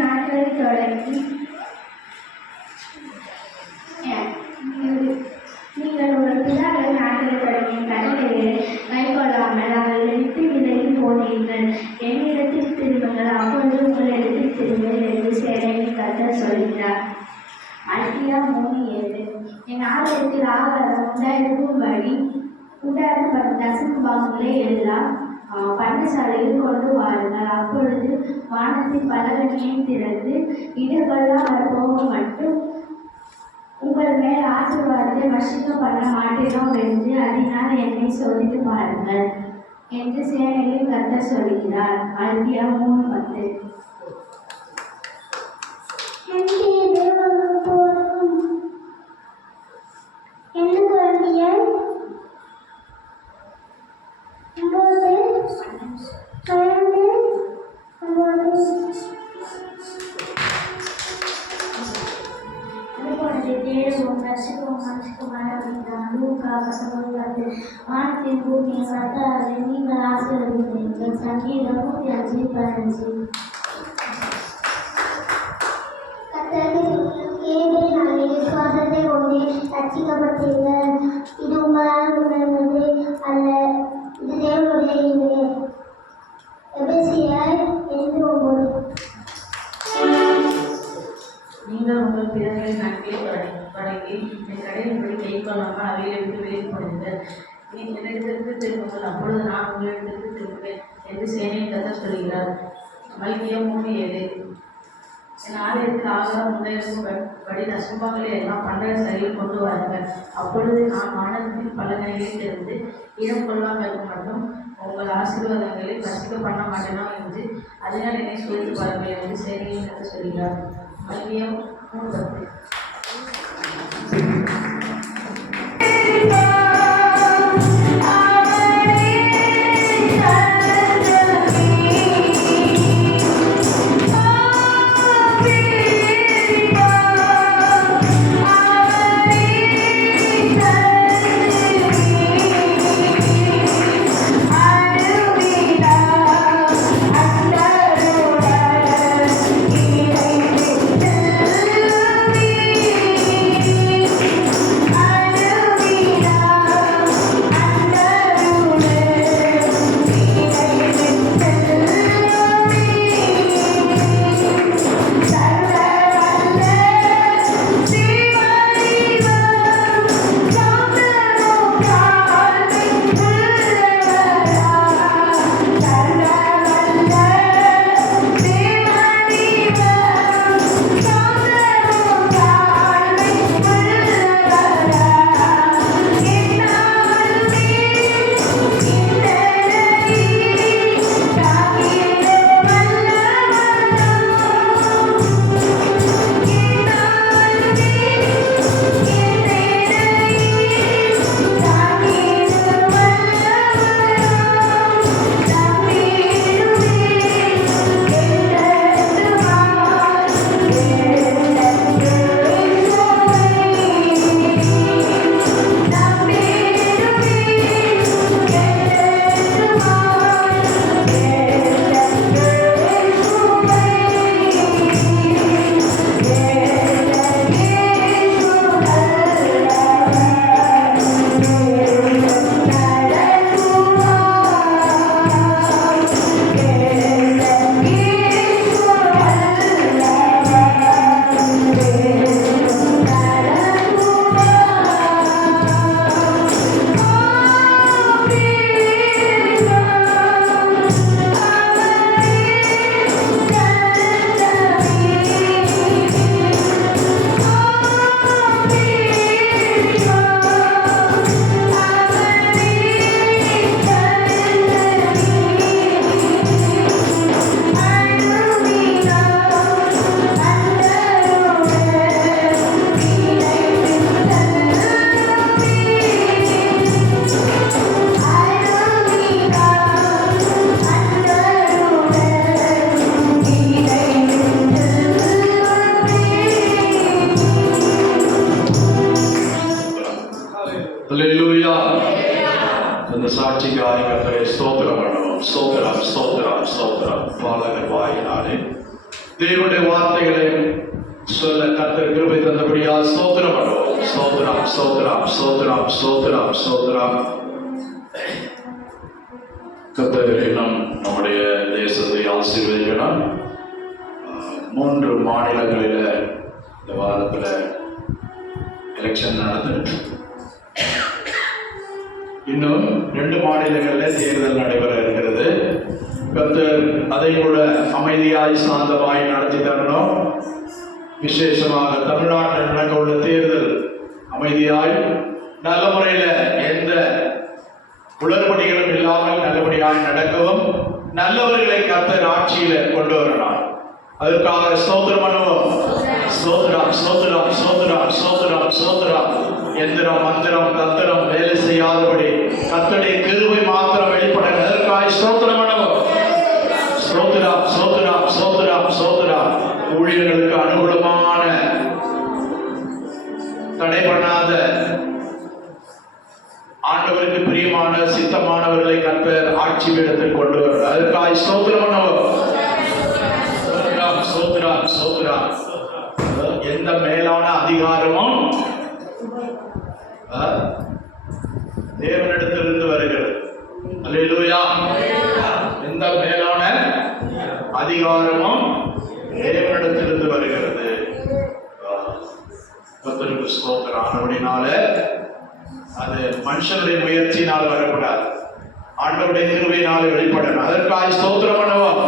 நாட்களை தொடங்கி நீங்கள் உங்கள் பிதாக்கள் நாட்களை தொடங்கி கட்டளையை கைக்கொள்ளாமல் அவர்களை விட்டு விலகி போனீர்கள். என்னிடத்தில் திரும்புங்கள், அப்பொழுது உங்களிடத்தில் திரும்புங்கள் என்று சேனையின் கர்த்தர் சொல்கிறார். மல்கியா 3:7. என் ஆலயத்தில் ஆகாரம் உண்டாயிருக்கும்படி தசம பாகங்களை எல்லாம் பண்டசாலையில் கொண்டு வாருங்கள். அப்பொழுது வானத்தின் பலகணியை திறந்து இடர்களால் போக மட்டும் உங்கள் மேல் ஆசீர்வாதத்தை வசிக்க பண்ண மாட்டேனோம் என்று அதனால் என்னை சோதித்து பாருங்கள் என்று சேனையில் கர்த்தர் சொல்கிறார். மல்கியா 3:10. வானத்தின் பூமியை கர்த்தரை நீங்கள் ஆசீர்வதிக்கிறீர்கள். சங்கீதம் 105:15. விசுவாசத்தை கொண்டு ரட்சிக்கப்பட்டீர்கள். இது உங்களால் உணர்வது அல்ல, இது தேவனுடைய ஈவு. எபேசியர் 2:9. நீங்கள் உங்கள் பிறர்களின் நாட்களை தொடங்கி என் கடையின்படி கைக்கொள்ளாமல் அவைகளை விட்டு விலகி போனீர்கள். என்னிடத்திற்கு திரும்புங்கள், அப்பொழுது நான் உங்களிடத்திற்கு திரும்புவேன் என்று சேனையின் கர்த்தர் சொல்கிறார். மல்கியா 3:7. என் ஆலயத்தில் ஆகாரம் உண்டாயிருக்கும்படி தசமபாகங்களை எல்லாம் பண்டகசாலையில் கொண்டு வாருங்கள். அப்பொழுது நான் வானத்தின் பலகணிகளை திறந்து இடம் கொள்ளாமல் மட்டும் உங்கள் ஆசீர்வாதங்களை வசிக்க பண்ண மாட்டேனோ என்று அதனால் என்னை சோதித்து பாருங்கள் என்று சேனையின் கர்த்தர் சொல்கிறார். மல்கியா 3:10. அந்த சாட்சிக்காரி கர்த்தரை ஸ்தோத்திரம் பண்ணுவோம். ஸ்தோத்திரம் ஸ்தோத்திரம் ஸ்தோத்திரம். பாலகர் வாயினாலே தேவனுடைய வார்த்தைகளை சொல்ல கர்த்தர் கிருபை தந்தபடியால் ஸ்தோத்திரம் பண்ணுவோம். ஸ்தோத்திரம், ஸ்தோத்திரம், ஸ்தோத்திரம், ஸ்தோத்திரம், ஸ்தோத்திரம். கர்த்தர் இன்னும் நம்முடைய தேசத்தை ஆசீர்வதிக்கணும். 3 மாநிலங்களில் இந்த வாரத்தில் எலெக்ஷன் நடந்துட்டு, இன்னும் 2 மாநிலங்களில் தேர்தல் நடைபெற இருக்கிறது. கர்த்தர் அதை கூட அமைதியாய் சாந்தமாய் நடத்தி தரணும். விசேஷமாக தமிழ்நாட்டில் நடக்க உள்ள தேர்தல் அமைதியாய் நல்ல முறையில் எந்த குளறுபடிகளும் இல்லாமல் நல்லபடியாய் நடக்கவும், நல்லவர்களை கர்த்தர் ஆட்சியில கொண்டு வரலாம். அதற்காக ஸ்தோத்திரம் பண்ணுவோம். ஸ்தோத்திரம், ஸ்தோத்திரம், ஸ்தோத்திரம், ஸ்தோத்திரம், ஸ்தோத்திரம். எந்திரம், மந்திரம், தந்திரம் வேலை செய்யாதபடி கர்த்தருடைய கிருபை மாத்திரம் வெளிப்பட அதற்காக ஸ்தோத்திரம் பண்ணுவோம். ஸ்தோத்திரம், ஸ்தோத்திரம், ஸ்தோத்திரம், ஸ்தோத்திரம். ஊழியர்களுக்கு அனுகூலமான தடை பண்ணாத ஆண்டவருக்கு பிரியமான சித்தமானவர்களை கர்த்தர் ஆட்சி பீடத்தில் கொண்டு வருவார். அதற்காக ஸ்தோத்திரம் பண்ணுவோம். ஸ்தோத்திரம், ஸ்தோத்திரம். எந்த மேலான அதிகாரமும் தேவனிடத்திலிருந்து வருகிறது. அல்லேலூயா. எந்த மேலான அதிகாரமும் தேவனிடத்திலிருந்து வருகிறது. கர்த்தருக்கு ஸ்தோத்திரம். ஆனபடினால அது மனுஷனுடைய முயற்சியினால் வரக்கூடாது, ஆண்டவருடைய கிருபையினால் வெளிப்படணும். அதற்காக ஸ்தோத்திரம் பண்ணுவோம்.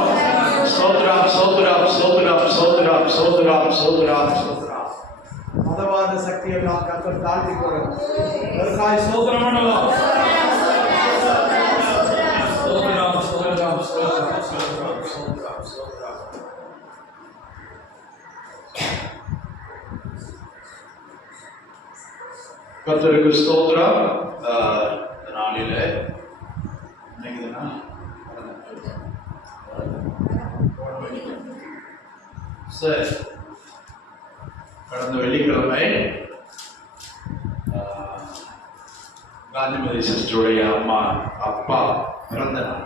ஸ்தோத்திரம், ஸ்தோத்திரம், ஸ்தோத்திரம், ஸ்தோத்திரம், ஸ்தோத்திரம், ஸ்தோத்திரம், ஸ்தோத்திரம். மதவாத சக்தி எல்லாம் கர்த்தர் தாழ்த்தி போடுறது. அதற்காக ஸ்தோத்திரம் பண்ணுவோம். ஸ்தோத்திரம், ஸ்தோத்திரம், ஸ்தோத்திரம், ஸ்தோத்திரம், ஸ்தோத்திரம், ஸ்தோத்திரம். கர்த்தருக்கு ஸ்தோத்திரம். நாளில சரி, கடந்த வெள்ளிக்கிழமை காந்திமதி சிஸ்டருடைய அப்பா பிறந்த நாள்.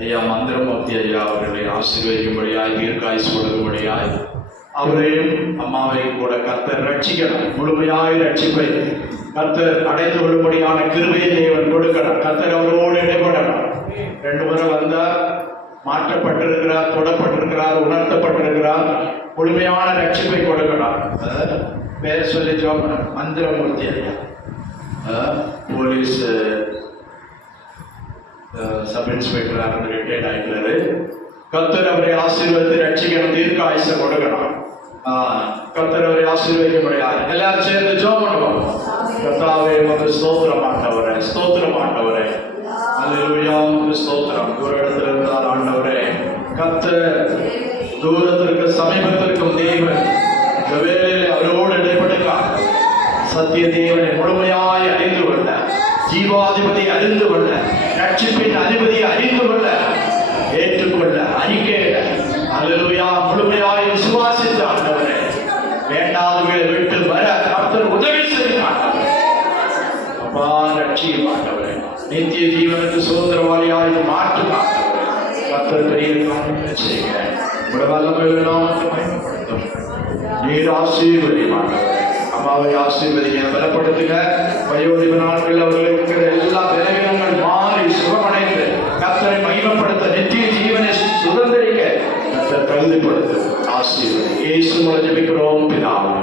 ஐயா மந்திரமூர்த்தி ஐயா அவர்களை ஆசீர்வதிக்கும்படியாய், தீர்க்காயுசு கொடுக்கும்படியாய், அவரையும் அம்மாவையும் கூட கர்த்தர் ரட்சிக்கணும். முழுமையாய் ரட்சிப்பை கர்த்தர் அடைந்து கொள்ளும்படியான கிருபையை தேவன் கொடுக்கணும். கர்த்தர் அவரோடு இடைப்படணும். 2 முறை வந்தார், மாற்றப்பட்டிருக்கிறார், தொடப்பட்டிருக்கிறார், உணர்த்தப்பட்டிருக்கிறார். முழுமையான ரட்சிப்பை கொடுக்கணும். பேர் சொல்லி ஜோபன மந்திரமூர்த்தி ஐயா போலீஸ் சப் இன்ஸ்பெக்டராக ரிட்டையர்ட் ஆகிட்டாரு. கர்த்தர் அவரை ஆசீர்வதித்து ரட்சிக்கணும், தீர்க்க ஆயுசை கொடுக்கணும். கர்த்தர் அவரை ஆசீர்வதிக்க முடியாது. எல்லாரும் சேர்ந்து ஜெபம் பண்ணுவோம். கர்த்தாவே உமக்கு ஸ்தோத்திரம் ஆண்டவரே, ஸ்தோத்திரம் ஆண்டவரே. அல்லேலூயா, உமக்கு ஸ்தோத்திரம். ஒரு இடத்துல இருந்தால் ஆண்டவரே, கர்த்தர் தூரத்திற்கு சமீபத்திற்கும் தேவன் இந்த வேளையிலே அவரோடு இடைப்படுகிறார். சத்திய தேவனை முழுமையாய் அறிந்து கொள்ள, ஜீவாதிபதி அறிந்து கொள்ள, ரட்சிப்பின் அதிபதியை அறிந்து கொள்ள, ஏற்றுக்கொள்ள, அறிக்கையிட, அல்லேலூயா, முழுமையாய் விசுவாசித்த ஆண்டவரே, வேண்டாதவர்களை விட்டு வர கர்த்தர் உதவி செய்கிறார். அப்பா ரட்சியும் ஆண்டவரே, நித்திய ஜீவனுக்கு சுதந்திரவாளியாய் மாற்றுகிறார். கர்த்தர் பெரிய காரியங்களை செய்க. உடைய வல்லமையில் நாமத்தை பயன்படுத்தும். நீர் ஆசீர்வதியும் ஆண்டவரே. அம்மாவை ஆசீர்வதிங்க, பலப்படுத்துங்க. வயோதிப நாட்கள் அவர்களுக்கு இருக்கிற எல்லா பலவீனங்கள் மாறி சுகமடைந்து கர்த்தரை மகிமைப்படுத்த, நித்திய ஜீவனை சுதந்திரிக்க கர்த்தர் தகுதிப்படுத்தும். ஆசீர்வதி. இயேசு மூலம் ஜெபிக்கிறோம் பிதாவே.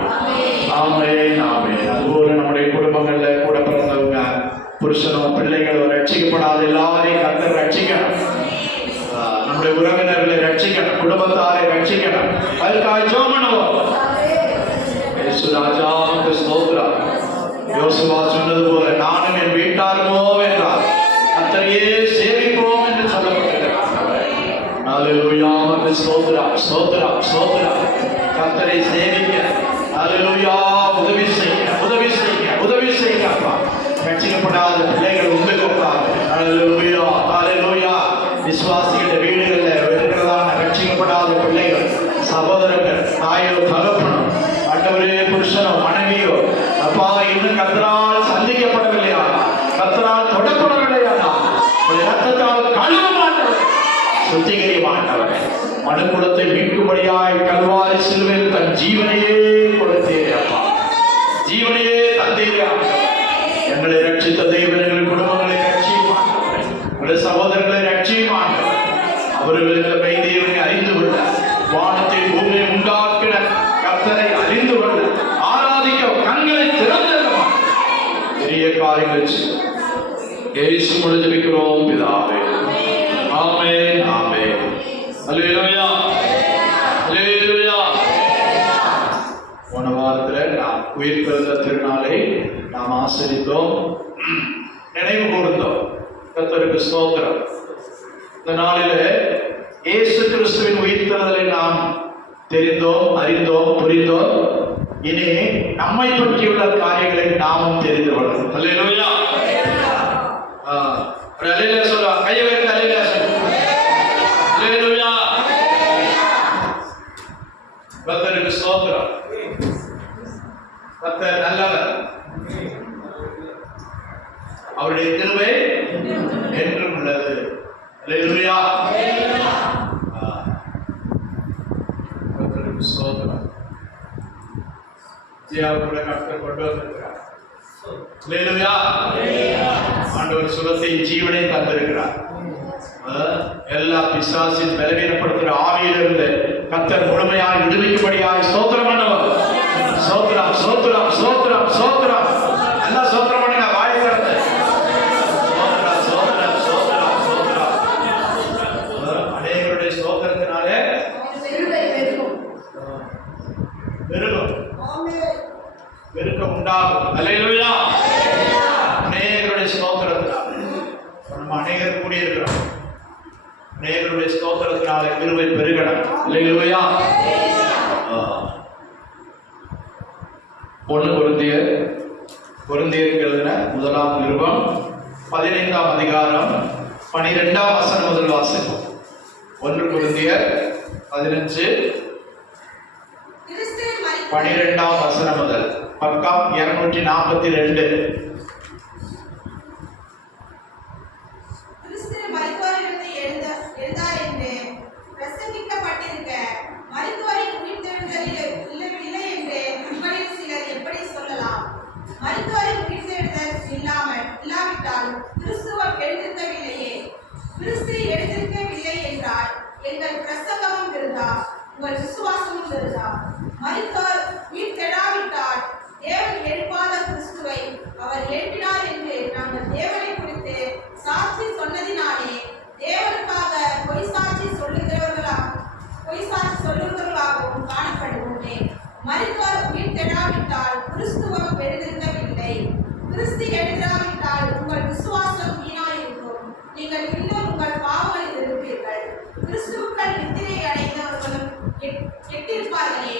ஆமென், ஆமென். அதுபோல நம்முடைய குடும்பங்கள்ல கூட பிறந்தவங்க, புருஷனோ பிள்ளைகளோ ரட்சிக்கப்படாத எல்லாரையும் கர்த்தர் ரட்சிக்கணும். நம்முடைய உறவினர்களை ரட்சிக்கணும், குடும்பத்தாரை ரட்சிக்கணும். அதுக்காக ஜெபம் பண்ணுவோம். இயேசு ராஜாவுக்கு ஸ்தோத்திரம். யோசுவா சொன்னது போல நானும் என் வீட்டாருமோ என்றார், கர்த்தரையே சேவிப்போம் என்று சொல்லப்பட்டிருக்கிறார். அல்லேலூயா, உமக்கு ஸ்தோத்திரம், ஸ்தோத்திரம், ஸ்தோத்திரம். கர்த்தரை சேவிக்க, அல்லேலூயா, உதவி செய்ய, உதவி செய்ய, உதவி செய்ய. அப்பா, ரட்சிக்கப்படாத பிள்ளைகள் உங்களுக்காக, அல்லேலூயா, அல்லேலூயா. விசுவாசிகளுடைய வீடுகளில் இருக்கிறதான ரட்சிக்கப்படாத பிள்ளைகள், சகோதரர்கள், தாயோ தகப்பனோ, ஆண்டவரே புருஷனோ மனைவியோ, அப்பா இன்னும் கர்த்தரால் சந்திக்கப்படவில்லையா, கர்த்தரால் தொடப்படவில்லையா, ரத்தத்தால் கழுவ மாட்டவர், சுத்திகரி மாட்டவர், மனுக்குலத்தை மீட்கும்படியாய் கல்வாரி சிலுவையில் தன் ஜீவனையே கொடுத்தீரே அப்பா, ஜீவனையே தந்தீரே. எங்களை ரட்சித்த தெய்வம் எங்கள் குடும்பங்களை ரட்சியுமா, எங்களுடைய சகோதரர்களை ரட்சியுமா. அவர்கள் இந்த மெய்தேவனை அறிந்து கொள்ள, வானத்தை பூமியை உண்டாக்கின கர்த்தரை அறிந்து கொள்ள, ஆராதிக்க கண்களை திறந்தல்லமா பெரிய காரியங்கள் இயேசு மூலம் ஜெபிக்கிறோம் பிதாவே. ஆமென் ஆமென். அல்லேலூயா அல்லேலூயா. போன வாரத்தில் நாம் உயிர் பிறந்த திருநாளை நாம் ஆசரித்தோம், நினைவு கூர்ந்தோம். கர்த்தருக்கு ஸ்தோத்திரம். இந்த நாளிலே இயேசு கிறிஸ்துவின் உயிர்த்தெழுதலை நாம் தெரிந்தோம், அறிந்தோம், புரிந்தோம். இனி நம்மை பற்றியுள்ள காரியங்களை நாமும் தெரிந்து கொள்ளணும். அல்லேலூயா. அல்லேலூயா சொல்லுவா, கையை வைத்து அல்லேலூயா சொல்லுங்க. அல்லேலூயா. கர்த்தருக்கு ஸ்தோத்திரம். கர்த்தர் நல்லவர், அவருடைய கிருபை என்றும் உள்ளது. அல்லேலூயா. கர்த்தருக்கு ஸ்தோத்திரம். ஜியாவுக்குள்ள கர்த்தர் கொண்டு வந்திருக்கிறார். அல்லேலூயா. ஆண்டவர் சுகத்தை ஜீவனை தந்திருக்கிறார். எல்லா பிசாசின் பலவீனப்படுத்துகிற ஆவியிலிருந்து கர்த்தர் முழுமையாக விடுவிக்கும்படியாக ஸ்தோத்திரம் பண்ணவர். ஸ்தோத்திரம் ஸ்தோத்திரம் ஸ்தோத்திரம் ஸ்தோத்திரம். எல்லாம் ஸ்தோத்திரம் பண்ணுங்க, வாயை திறந்து. ஸ்தோத்திரம் ஸ்தோத்திரம் ஸ்தோத்திரம் ஸ்தோத்திரம். அநேகருடைய ஸ்தோத்திரத்தினாலே பெருக்கம் உண்டாகும். அல்லேலூயா. அநேகருடைய ஸ்தோத்திரத்தினால் நம்ம அநேகர் கூடியிருக்கிறோம். அநேகருடைய ஸ்தோத்திரத்தினாலே கிருபை பெருகணும். அல்லேலூயா. 1 கொரிந்தியருக்கு எழுதின முதலாம் நிருபம் 15ஆம் அதிகாரம் 12ஆம் வசனம் முதல் வாசிப்போம். 1 கொரிந்தியர் 15 12ஆம் வசனம் முதல், பக்கம் 242. எங்கள் பிரசங்கமும் விருதா, உங்கள் விசுவாசமும் விருதா. மரித்தோர் உயிர்த்தெழாவிட்டால் தேவன் எழுப்பாத கிறிஸ்துவை அவர் எழுப்பினார் என்று நாங்கள் தேவனை குறித்து சாட்சி சொன்னதினாலே தேவனுக்காக பொய் சாட்சி சொல்லுகிறவர்களாகவும் காணப்படுவோமே. மரித்தோர் உயிர்த்தெழாவிட்டால் கிறிஸ்துவும் எழுந்திருக்கவில்லை. கிறிஸ்து எழுதாவிட்டால் உங்கள் விசுவாசம் வீணாயிருக்கும். நீங்கள் இன்னும் உங்கள் பாவங்களில் இருப்பீர்கள். கிறிஸ்துவுக்கள் நித்திரை அடைந்தவர்களும் கெட்டிருப்பார்களே.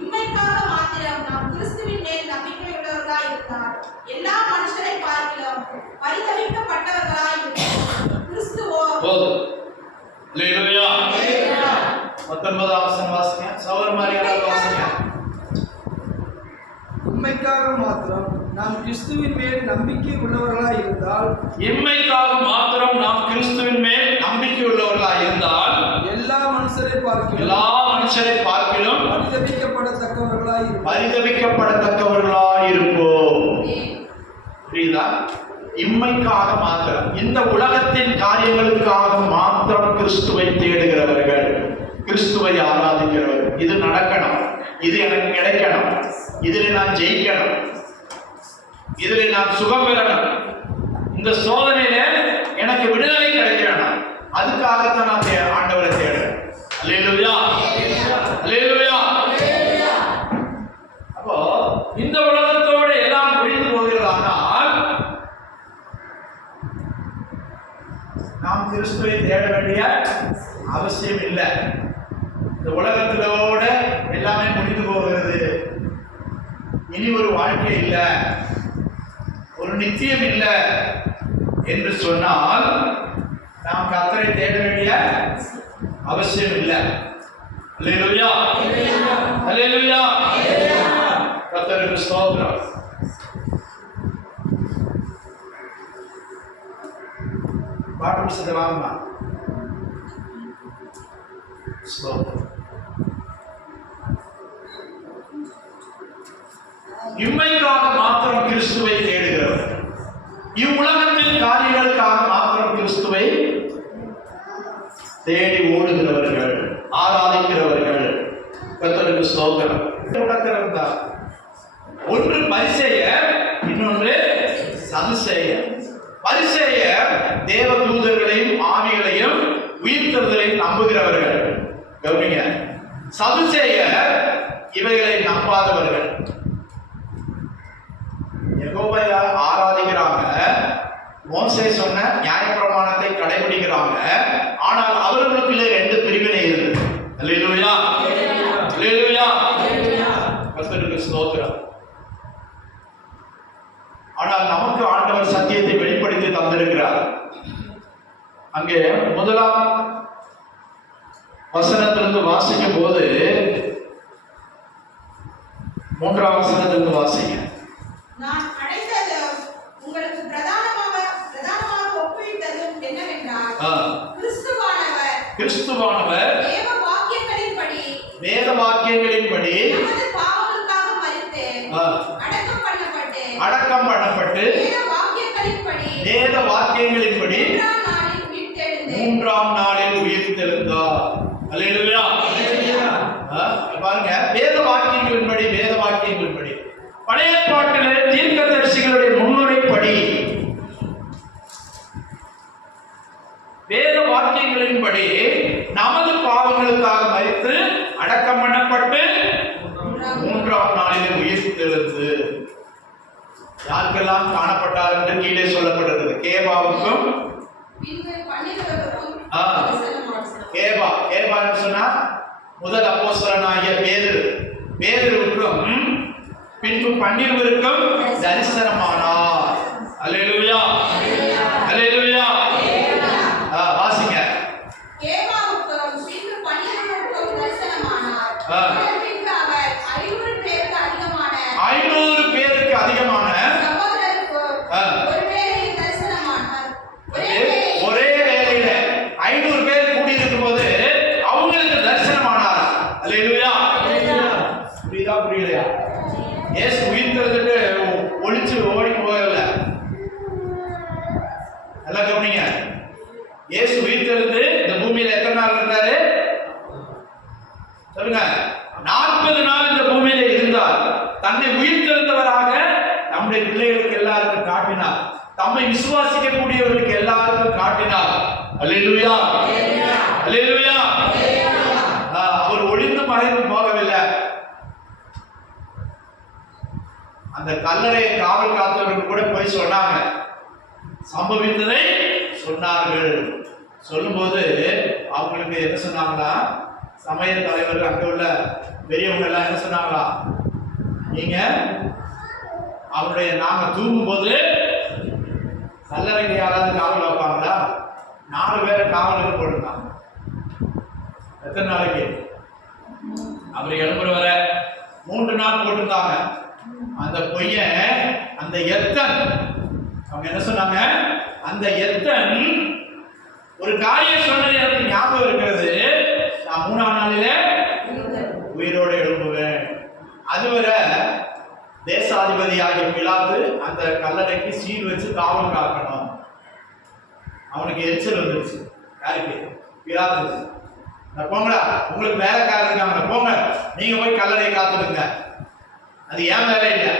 இம்மைக்காக மாத்திரம் நாம் கிறிஸ்துவின் மேல் நம்பிக்கை உள்ளவர்களாய் இருந்தால் எல்லா மனுஷரை பார்க்கிலும் பரிதவிக்கப்பட்டவர்களாய் இருக்கிறோம். கிறிஸ்துவோ 19ஆம் வசனம் வாசிங்க. சௌர் மரியாதை வாசிங்க. உண்மைக்காக மாத்திரம் நாம் கிறிஸ்துவின் மேல் நம்பிக்கை உள்ளவர்களாய் இருந்தால், இம்மைக்காக மாத்திரம் நாம் கிறிஸ்துவின் மேல் நம்பிக்கை உள்ளவர்களாய் இருந்தால் எல்லா மனுஷரை பார்க்கிலும் பரிதவிக்கப்படத்தக்கவர்களாய் இருப்போம். புரியுதா? இம்மைக்காக மாத்திரம், இந்த உலகத்தின் காரியங்களுக்காக மாத்திரம் கிறிஸ்துவை தேடுகிறவர்கள், கிறிஸ்துவை ஆராதிக்கிறவர்கள். இது நடக்கணும், இது எனக்கு கிடைக்கணும், இதில் நான் ஜெயிக்கணும், இதில் நான் சுகம் பெறணும், இந்த சோதனையில எனக்கு விடுதலை கிடைக்கணும், அதுக்காகத்தான் நான் ஆண்டவரை தேடுறேன். அல்லேலூயா அல்லேலூயா. அப்போ இந்த உலகத்தோடு எல்லாம் முடிந்து போகிறதானால் நாம் கிறிஸ்துவை தேட வேண்டிய அவசியம் இல்லை. இந்த உலகத்திலோட எல்லாமே முடிந்து போகிறது. இனி ஒரு வாழ்க்கை இல்லை, ஒரு நித்தியம் இல்லை என்று சொன்னால் நாம் கர்த்தரை தேட வேண்டிய அவசியம் இல்லை. அல்லேலூயா அல்லேலூயா. கர்த்தருக்கு ஸ்தோத்திரம். பாட்டு புத்தகத்தை வாங்கம்மா. ஸ்தோத்திரம். இம்மைக்காக மாத்திரம் கிறிஸ்துவை தேடுகிறவர்கள், இவ்வுலகத்தின் காரியங்களுக்காக மாத்திரம் கிறிஸ்துவை தேடி ஓடுகிறவர்கள், ஆராதிக்கிறவர்கள். கர்த்தருக்கு ஸ்தோத்திரம். நடக்கிறதா ஒன்று பரிசேயர், இன்னொன்று சதுசேயர். பரிசேயர் தேவ தூதர்களையும் ஆவிகளையும் உயிர்த்தெழுதலையும் நம்புகிறவர்கள். கவனிங்க. சதுசேயர் இவைகளை நம்பாதவர்கள். யெகோவாவை ஆராதிக்கிறாங்க, மோசே சொன்ன நியாயப்பிரமாணத்தை கடைபிடிக்கிறாங்க. ஆனால் அவர்களுக்குள்ளே 2 பிரிவினை இருக்கு. அல்லேலூயா, அல்லேலூயா, கர்த்தருக்கு ஸ்தோத்திரம். ஆனால் நமக்கு ஆண்டவர் சத்தியத்தை வெளிப்படுத்தி தந்திருக்கிறார். அங்கே 1ஆம் வசனத்திலிருந்து வாசிக்கும் போது 3ஆம் வசனத்திலிருந்து வாசிங்க. நான் அடைந்தது உங்களுக்கு பிரதானமாக ஒப்புவித்ததும் என்னவென்றால், கிறிஸ்துவானவர் வேத வாக்கியங்களின்படி நமது பாவங்களுக்காக மரித்து அடக்கம் பண்ணப்பட்டு வேத வாக்கியங்களின்படி 3ஆம் நாளில் உயிர்த்தெழுந்தார். அல்லேலூயா. பாருங்க, வேத வாக்கியங்களின்படி, வேத வாக்கியங்களின்படி. பழைய ஏற்பாட்டிலே தீர்க்கதரிசிகளுடைய முன்னுரைப்படி வேத வாக்கியங்களின்படி நமது பாவங்களுக்காக மரித்து அடக்கம் பண்ணப்பட்டு 3ஆம் நாளிலே உயிர்த்தெழுந்து யாருக்கெல்லாம் காணப்பட்டார் என்று கீழே சொல்லப்படுகிறது. கேபாவுக்கும் கேபான்னு சொன்னா முதல் அப்போஸ்தலனாகிய பேதுருவுக்கும் பின்பு 12 தரிசனமானார். அல்லேலூயா, அல்லேலூயா. வாசிங்க. கேபாவுக்கும் பின்பு 12 தரிசனமானார். அவர் 500 பேருக்கு அதிகமான ஒரே வேளையில 500 பேர் கூடி இருக்கும் போது அவங்களுக்கு தரிசனமானார். அல்லேலூயா. புரியுதா, புரியலையா? இயேசு உயிர்த்தெழுந்துட்டு ஒளிச்சு ஓடி போகல. நல்லா கவனிங்க. இயேசு உயிர்த்தெழுந்து இந்த பூமியில எத்தனை நாள் இருந்தாரு சொல்லுங்க? 40 நாள் இந்த பூமியில இருந்தார். தன்னை உயிர்த்தெழுந்தவராக நம்முடைய பிள்ளைகளுக்கு எல்லாருக்கும் காட்டினார். தம்மை விசுவாசிக்கக்கூடியவர்களுக்கு எல்லாருக்கும் காட்டினார். அல்லேலூயா, அல்லேலூயா. அவர் ஒளிந்து மறைந்து போகவில்லை. அந்த கல்லறையை காவல் காத்தவர்கள் கூட போய் சொன்னாங்க, சம்பவித்ததை சொன்னார்கள். சொல்லும்போது அவங்களுக்கு என்ன சொன்னாங்களா? சமய தலைவர்கள், அங்க உள்ள பெரியவங்க எல்லாம் என்ன சொன்னாங்களா? நீங்க அவருடைய நாங்க தூங்கும் போது கல்லறைக்கு யாராவது காவல் வைப்பாங்களா? 4 பேரை காவலுக்கு போட்டுருந்தாங்க. எத்தனை நாளைக்கு? அவர் எழுப்புற வர 3 நாள் போட்டிருந்தாங்க. அந்த பொய்யன், அந்த எத்தன், அவங்க என்ன சொன்னாங்க? அந்த எத்தன் ஒரு காரியம் சொன்னது எனக்கு ஞாபகம் இருக்கிறது. நான் 3ஆம் நாளில உயிரோடு எழுப்புவேன். அதுவரை தேசாதிபதியாகிய பிலாத்து அந்த கல்லறைக்கு சீல் வச்சு காவல் காக்கணும். அவனுக்கு எரிச்சல் வந்துருச்சு. யாருக்கு? பிலாத்து. போங்கடா, உங்களுக்கு வேலைக்காரர் இருக்காங்க, போங்க, நீங்க போய் கல்லறையை காத்துடுங்க. அது ஏன் வேலை இல்லை,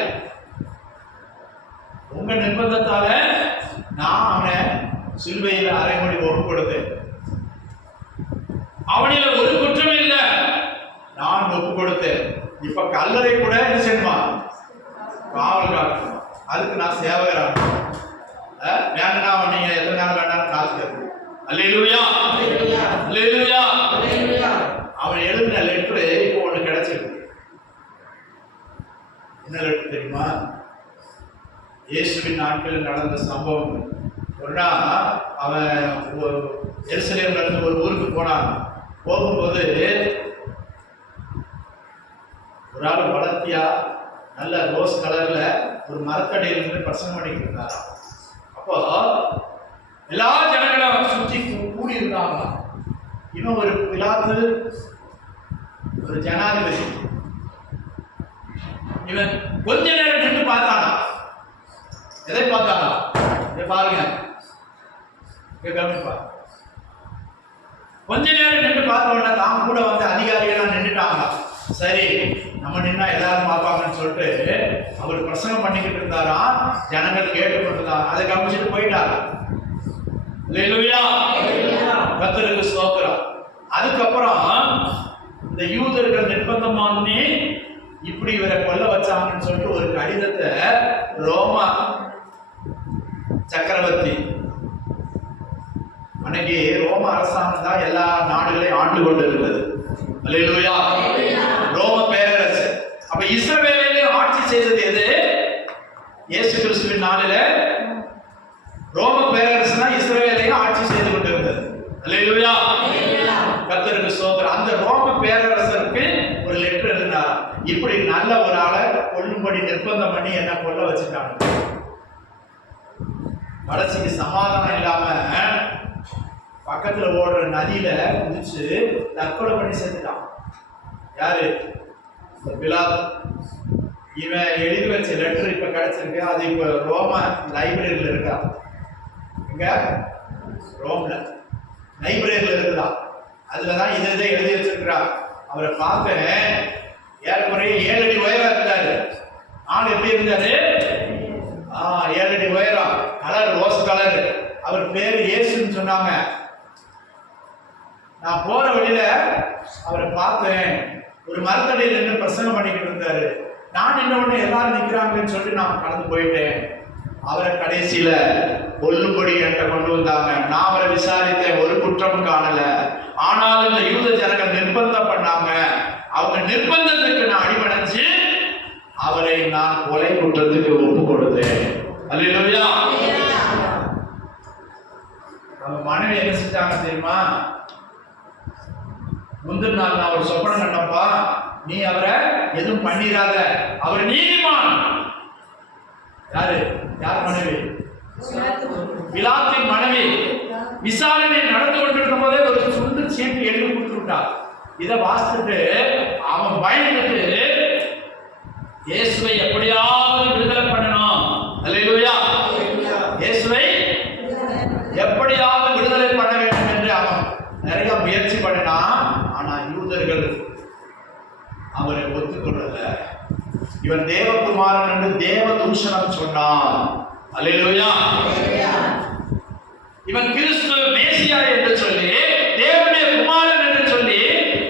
உங்க நிர்பந்தத்தால நான் அவனை சிலுவையில் அரைமொழி ஒப்பு கொடுத்தேன். அவனில ஒரு குற்றம் இல்லை, நான் ஒப்பு கொடுத்தேன். இப்ப கல்லறை கூட என்ன செய்யணுமா? காவல் காக்கணும். அதுக்கு நான் சேவகராக வேண்டாம். நீங்க எத்தனை நாள் வேண்டாம் காத்துக்க. அல்லேலூயா, அல்லேலூயா. அவன் எழுதின லெட்டரு இப்போ ஒண்ணு கிடைச்சிருக்கு. என்ன லெட்டர் தெரியுமா? இயேசுவின் நாட்களில் நடந்த சம்பவம். ஒரு நாள் அவன் எருசலேம்ல இருந்து ஒரு ஊருக்கு போனான். போகும்போது ஒரு ஆள் வளர்த்தியா நல்ல ரோஸ் கலர்ல ஒரு மரத்தடியில் இருந்து பிரசங்கம் பண்ணிட்டு இருந்தார். அப்போ எல்லா ஜனங்களும் சுற்றி கூடி இருந்தாங்க. இவன் ஒரு பிலாத்து, ஒரு ஜனாதிபதி. இவன் கொஞ்ச நேரம் நின்று பார்த்தானா? எதை பார்த்தானா? இதை பாருங்க, கவனிப்பா. கொஞ்ச நேரம் நின்று பார்த்த உடனே தான் கூட வந்து அதிகாரிகள்லாம் நின்றுட்டாங்க. சரி, நம்ம நின்னா எல்லாரும் பார்ப்பாங்கன்னு சொல்லிட்டு அவர் பிரசங்கம் பண்ணிக்கிட்டு இருந்தாராம். ஜனங்கள் கேட்டுக்கொண்டுதான் அதை கவனிச்சுட்டு போயிட்டாங்க. கர்த்தருக்கு ஸ்தோத்திரம். அதுக்கப்புறம் இந்த யூதர்கள் நிர்பந்தம் பண்ணி இப்படி இவரை கொல்ல வச்சாங்கன்னு சொல்லிட்டு ஒரு கடிதத்தை ரோமா சக்கரவர்த்தி, அன்னைக்கு ரோம அரசாங்கம் தான் எல்லா நாடுகளையும் ஆண்டு கொண்டு இருந்தது. அல்லேலூயா. ரோம பேரரசு. அப்ப இஸ்ரவேலையும் ஆட்சி செய்தது எது? இயேசு கிறிஸ்துவின் நாளில ரோம பேரரசு தான் இஸ்ரவேலையும் ஆட்சி செய்து கொண்டிருந்தது. அல்லேலூயா. கர்த்தருக்கு ஸ்தோத்திரம். அந்த ரோம பேரரசருக்கு ஒரு லெட்டர் எழுதினார். இப்படி நல்ல ஒரு ஆளை கொல்லும்படி நிர்பந்தம் பண்ணி என்ன கொல்ல வச்சுட்டாங்க. கடைசிக்கு சமாதானம் இல்லாம பக்கத்துல ஓடுற நதியில குதிச்சு தற்கொலை பண்ணி செத்துட்டான். யாரு? பிலாத்து. இவன் எழுதி வச்ச லெட்டர் இப்ப கிடைச்சிருக்கு. அது இப்ப ரோம லைப்ரரியில இருக்கா? இங்க ரோம்ல லைப்ரரியில இருக்குதா? அதுலதான் இதை எழுதி வச்சிருக்கிறா. அவரை பார்த்தேன். ஏறக்குறைய 7 அடி உயரம் இருந்தாரு. ஆள் எப்படி இருந்தாரு? 7 அடி உயரம், கலர் ரோஸ் கலர். அவர் பேரு இயேசுன்னு சொன்னாங்க. நான் போற வழியில அவரை பார்த்தேன். ஒரு மரத்தடியில் நின்று பிரசங்கம் பண்ணிக்கிட்டு இருந்தாரு. நான் என்ன ஒண்ணு எல்லாரும் நிக்கிறாங்கன்னு சொல்லிட்டு நான் கடந்து போயிட்டேன். அவரை கடைசியில கொல்லும்படி என்கிட்ட கொண்டு வந்தாங்க. நான் அவரை விசாரித்தேன், ஒரு குற்றம் காணல. ஆனாலும் இந்த யூத ஜனங்கள் நிர்பந்தம் பண்ணாங்க. அவங்க நிர்பந்தத்துக்கு நான் அடிபணிச்சு அவரை நான் கொலை குற்றத்துக்கு ஒப்பு கொடுத்தேன். அல்லேலூயா. அவங்க மனைவி என்ன செஞ்சாங்க தெரியுமா? முந்தின நாள் நான் ஒரு சொப்பனம் கண்டப்பா, நீ அவரை எதுவும் பண்ணிடாத, அவர் நீதிமான். யாரு? யார் மனைவி? பிலாத்தின் மனைவி. விசாரணை நடந்து கொண்டிருக்கும் போதே ஒரு சுண்டு சீட்டு எழுதி கொடுத்து விட்டார். இதை வாசித்துட்டு அவன் பயந்துட்டு இயேசுவை எப்படியாவது விடுதலை பண்ணணும். அல்லேலூயா. இயேசுவை எப்படியாவது விடுதலை பண்ண வேண்டும் என்று அவன் நிறைய முயற்சி பண்ணினான். ஆனா யூதர்கள் அவரை ஒத்துக்கொள்ளல. இவன் தேவகுமாரன் என்று தேவ தூஷணம் சொன்னான். அல்லேலூயா. இவன் கிறிஸ்து மேசியா என்று சொல்லி, தேவனுடைய குமாரன் என்று சொல்லி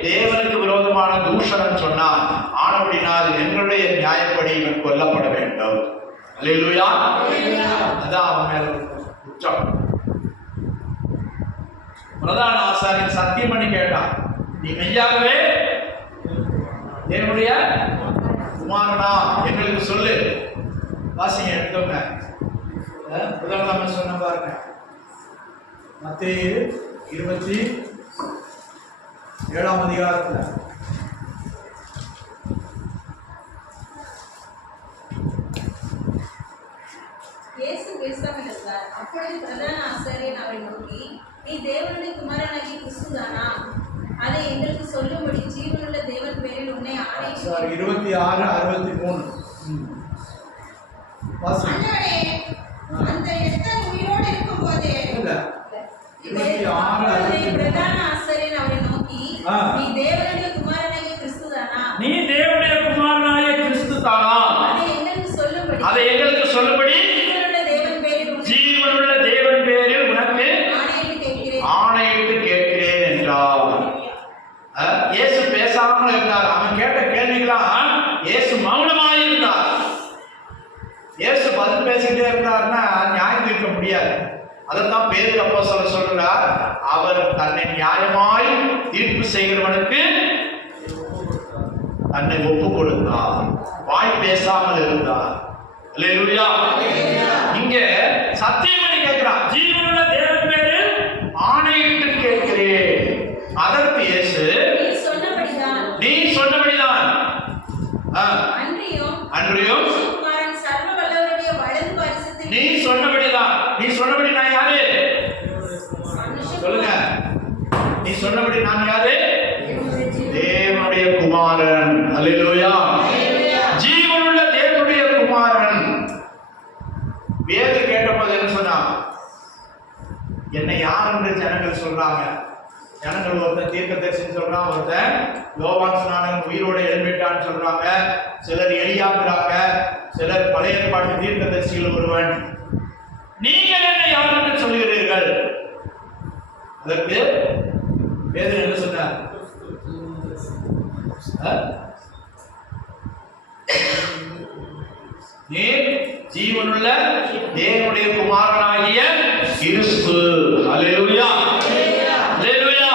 தேவனுக்கு விரோதமான தூஷணம் சொன்னான். ஆனபடினால் எங்களுடைய நியாயப்படி இவன் கொல்லப்பட வேண்டும். அல்லேலூயா. அதான் அவன் மேல குற்றம். பிரதான ஆசாரியன் சத்தியம் பண்ணி கேட்டான், நீ மெய்யாகவே என்னுடைய குமாரனா? எங்களுக்கு சொல்லு. வாசிங்க, எடுத்தோங்க. முதலாம சொன்ன பாருங்க, மத்தேயு 27ஆம் அதிகாரத்துல இயேசு பேசாமல் இருந்தார். அப்பொழுது பிரதான ஆசாரியன் அவரை நோக்கி, நீ தேவனுடைய குமாரனாகிய கிறிஸ்துதானா? அதை எங்களுக்கு சொல்லும்படி ஜீவனுள்ள தேவன் பேரில் உன்னை ஆணையிடுகிறேன். 26:63 ஆண்டவரே, அந்த எஸ்தர் உயிரோடு இருக்கும்போதே பிரதான ஆசாரியன் அவரை நோக்கி, நீ தேவனுடைய குமாரனாகிய கிறிஸ்துதானா? நீ தேவனுடைய குமாரனாகிய கிறிஸ்து தானா? அதை எங்களுக்கு சொல்லும்படி ஜீவனுள்ள தேவன் பேரில் உனக்கு ஆணையிட்டு கேட்கிறேன் என்றார். இயேசு பேசாமல் இருந்தார். அவன் கேட்ட கேள்விகளாம் இயேசு மௌனமாய் இருந்தார். இயேசு பதில் பேசிக்கிட்டே இருந்தார்னா நியாயம் தீர்க்க முடியாது. அதைத்தான் பேதுரு அப்போஸ்தலர் சொல்றார், அவர் தன்னை நியாயமாய் தீர்ப்பு செய்கிறவனுக்கு தன்னை ஒப்பு கொடுத்தார். வாய் பேசாமல் இருந்தார். அல்லேலூயா. இங்க சத்தியம் பண்ணி கேட்கிறான், ஜீவனுள்ள தேவன் பேரில் ஆணையிட்டு கேட்கிறேன். அதற்கு இயேசு, நீ சொன்னபடிதான். அன்றியும் நீ சொன்னபடிதான். நீ சொன்னபடி நான் யாரு? சொல்லுங்க. நீ சொன்னபடி அல்லேலூயா. ஜீவனுள்ள தேவனுடைய குமாரன். வேத கேட்டபோது என்ன சொன்னா, என்னை யார் என்று ஜனங்கள் சொல்றாங்க. ஜனங்கள் ஒருத்தன் தீர்க்கதரிசின்னு சொல்றான், ஒருத்தன் யோவான் ஸ்நானகன் உயிரோட எழும்பிட்டான்னு சொல்றாங்க, சிலர் எலியாக்குறாங்க, சிலர் பழைய ஏற்பாட்டு தீர்க்கதரிசியில் ஒருவன். நீங்கள் என்ன யார் என்று சொல்கிறீர்கள்? அதற்கு வேதம் என்ன சொன்னார்? நீ ஜீவனுள்ள தேவனுடைய குமாரனாகிய கிறிஸ்து. அல்லேலூயா. அல்லேலூயா.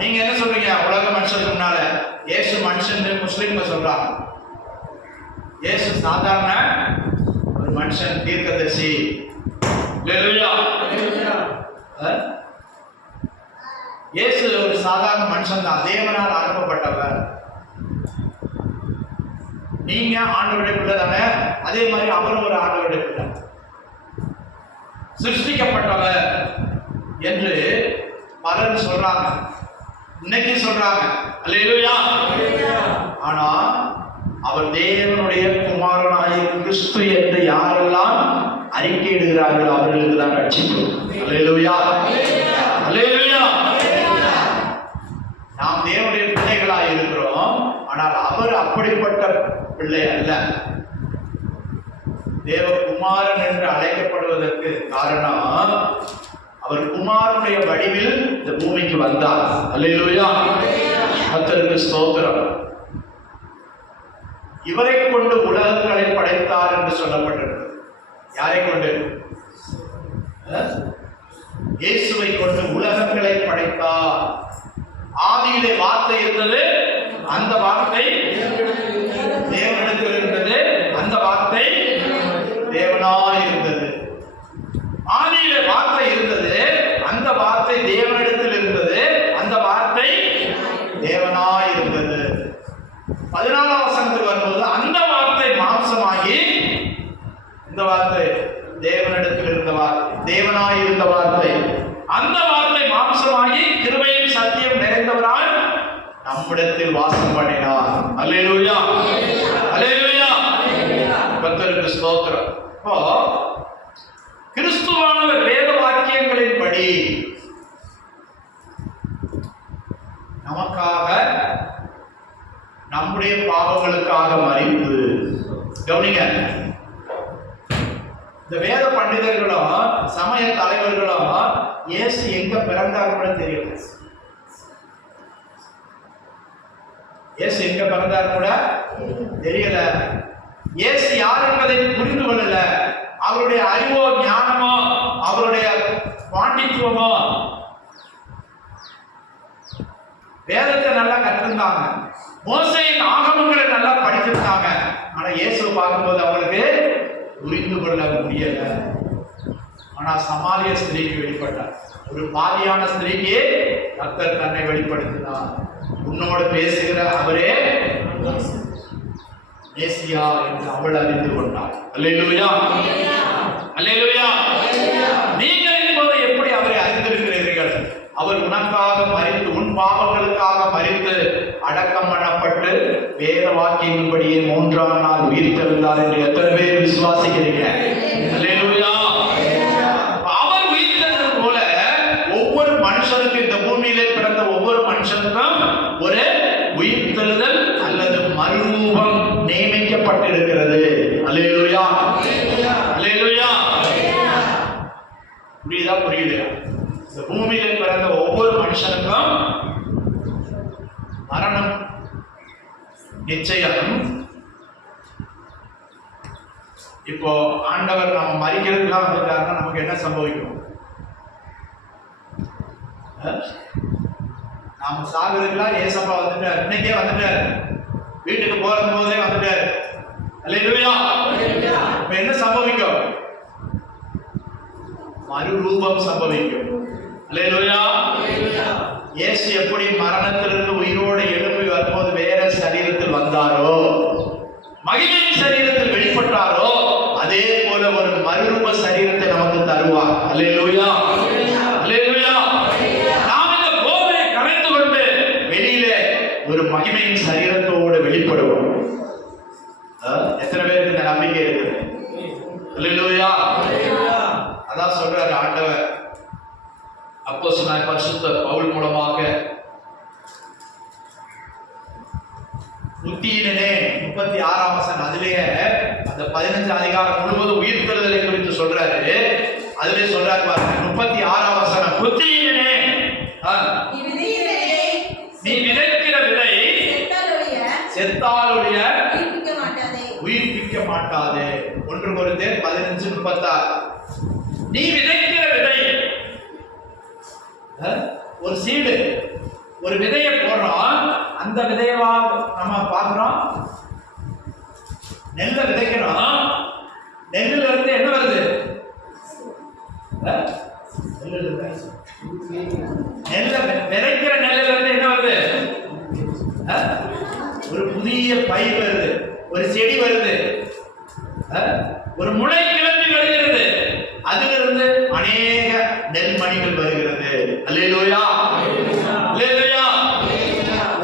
நீங்க என்ன சொல்றீங்க? உலக மனுஷனுக்கு முன்னால இயேசு மனுஷன் முஸ்லிம்ங்க சொல்றாங்க. இயேசு சாதாரண ஒரு மனுஷன், தீர்க்கதரிசி. அல்லேலூயா. இயேசு ஒரு சாதாரண மனுஷன் தான், தேவனால் அனுப்பப்பட்டவர். நீங்க ஆண்டவருடைய பிள்ளை தானே, அதே மாதிரி அவரும் ஒரு ஆண்டவருடைய பிள்ளை, சிருஷ்டிக்கப்பட்டவர் என்று பலர் சொல்றாங்க, இன்னைக்கு சொல்றாங்க. அல்லேலூயா. ஆனா அவர் தேவனுடைய குமாரனாகிய கிறிஸ்து என்று யாரெல்லாம் அறிக்கையிடுகிறார்கள் அவர்களுக்கு தான் ரட்சிப்பு. அல்லேலூயா. அல்லேலூயா. நாம் தேவனுடைய பிள்ளைகளாக இருக்கிறோம், ஆனால் அவர் அப்படிப்பட்ட பிள்ளை அல்ல. தேவகுமாரன் என்று அழைக்கப்படுவதற்கு காரணம், அவர் குமாரனுடைய வடிவில் இந்த பூமிக்கு வந்தார். அல்லேலூயா. கர்த்தருக்கு ஸ்தோத்திரம். இவரை கொண்டு உலகங்களை படைத்தார் என்று சொல்லப்பட்டிருக்கிறது. யாரை கொண்டு? இயேசுவை கொண்டு உலகங்களை படைத்தார். ஆதியிலே வார்த்தை இருந்தது, அந்த வார்த்தை தேவனிடத்தில் இருந்தது, அந்த வார்த்தை தேவனாய் இருந்தது. ஆதியிலே வார்த்தை இருந்தது, அந்த வார்த்தை தேவனிடத்தில் இருந்தது, அந்த வார்த்தை தேவனாய் இருந்தது. 14ஆம் வசனத்துக்கு வரும்போது அந்த வார்த்தை மாம்சமாகி, இந்த வார்த்தை தேவனிடத்தில் இருந்த வார்த்தை, தேவனாய் இருந்த வார்த்தை, அந்த வார்த்தை மாம்சமாகி கிருபையும் சத்தியம் நிறைந்தவராய் நம்மிடத்தில் வாசம் பண்ணினார். அல்லேலூயா. அல்லேலூயா. கர்த்தருக்கு ஸ்தோத்திரம். இப்போ கிறிஸ்துவானவர் வேத வாக்கியங்களின்படி நமக்காக, நம்முடைய பாவங்களுக்காக மரித்து, கவனிங்க, இந்த வேத பண்டிதர்களும் சமய தலைவர்களும் இயேசு எங்க பிறந்தார் கூட தெரியல. இயேசு எங்க பிறந்தார் கூட தெரியல. இயேசு யார் என்பதை புரிந்து கொள்ளல. அவருடைய அறிவோ ஞானமோ அவருடைய பாண்டித்துவமோ, வேதத்தை நல்லா கற்றிருந்தாங்க, மோசையின் ஆகமங்களை நல்லா படிச்சிருந்தாங்க. ஆனா இயேசு பார்க்கும்போது அவங்களுக்கு புரிந்து கொள்ள முடியல. ஆனா சமாரிய ஸ்திரீக்கு வெளிப்பட்டார். ஒரு பாதியான ஸ்திரீக்கு கர்த்தர் தன்னை வெளிப்படுத்தினார். உன்னோடு பேசுகிற அவரே மேசியா என்று அவள் அறிந்து கொண்டாள். அல்லேலூயா. அல்லேலூயா. நீங்கள் இப்போது எப்படி அவரை அறிந்திருக்கிறீர்கள்? அவர் உனக்காக மரித்து, உன் பாவங்களுக்காக மரித்து அடக்கம் பண்ணப்பட்டு வேத வாக்கியங்களின்படியே 3ஆம் நாள் உயிர்த்தெழுந்தார் என்று எத்தனை பேர் விசுவாசிக்கிறீங்க? அல்லேலூயா. அவர் உயிர்த்தெழுந்தது போல ஒவ்வொரு மனுஷனுக்கும், இந்த பூமியிலே பிறந்த ஒவ்வொரு மனுஷனுக்கும் ஒரு உயிர்த்தெழுதல் அல்லது மறுரூபம் நியமிக்கப்பட்டிருக்கிறது. அல்லேலூயா. அல்லேலூயா. புரியுதா? புரியலையா? இந்த பூமியில பிறந்த ஒவ்வொரு மனுஷனுக்கும் மரணம் நிச்சயம். இப்போ ஆண்டவர் நம்ம மரிக்கிறதுலாம் வந்துட்டாருன்னா நமக்கு என்ன சம்பவிக்கும்? நாம சாகுறதுக்குலாம் ஏசப்பா வந்துட்டார், இன்னைக்கே வந்துட்டார், வீட்டுக்கு போறது போதே வந்துட்டார். அல்லேலூயா. இப்ப என்ன சம்பவிக்கும்? மறுரூபம் சம்பவிக்கும். அல்லேலூயா. இயேசு எப்படி மரணத்திலிருந்து உயிரோடு எழுப்பி வரும்போது வேற சரீரத்தில் வந்தாரோ, மகிமையின் சரீரத்தில் வெளிப்பட்டாரோ, அதே போல ஒரு மறுரூப சரீரத்தை நமக்கு தருவார். அல்லேலூயா. அல்லேலூயா. நாம் இந்த கோவிலை கலைந்து கொண்டு வெளியிலே ஒரு மகிமையின் சரீரத்தோடு ரட்சிக்கப்படுவோம். எத்தனை பேருக்கு இந்த நம்பிக்கை இருக்குது? அல்லேலூயா. அதான் சொல்றாரு ஆண்டவர் அப்போஸ்தலனாகிய பரிசுத்த பவுல் மூலமாக. புத்தியினே 36ஆம் வசனம், அதிலேயே அந்த 15 அதிகாரம் முழுவதும் உயிர்த்தெழுதலை குறித்து சொல்றாரு. அதிலே சொல்றாரு பாருங்க, 36ஆம் வசனம், புத்தியினே நீ விதைக்கிற விதை செத்தாலுடைய உயிர்ப்பிக்க மாட்டாதே. 1 கொரிந்தியர் 15:36. நீ விதைக்கிற விதை, ஒரு சீடு, ஒரு விதையை போடுறோம். அந்த விதையவா நம்ம பார்க்கிறோம்? நெல்ல விதைக்கிறோம். நெல்லுல இருந்து என்ன வருது? நெல்ல விதைக்கிற நெல்லுல இருந்து என்ன வருது? ஒரு புதிய பயிர் வருது, ஒரு செடி வருது, ஒரு முளை கிளம்பி வருகிறது. அதிலிருந்து அநேக நெல்மணிகள் வருகிறது. அல்லேலூயா, அல்லேலூயா.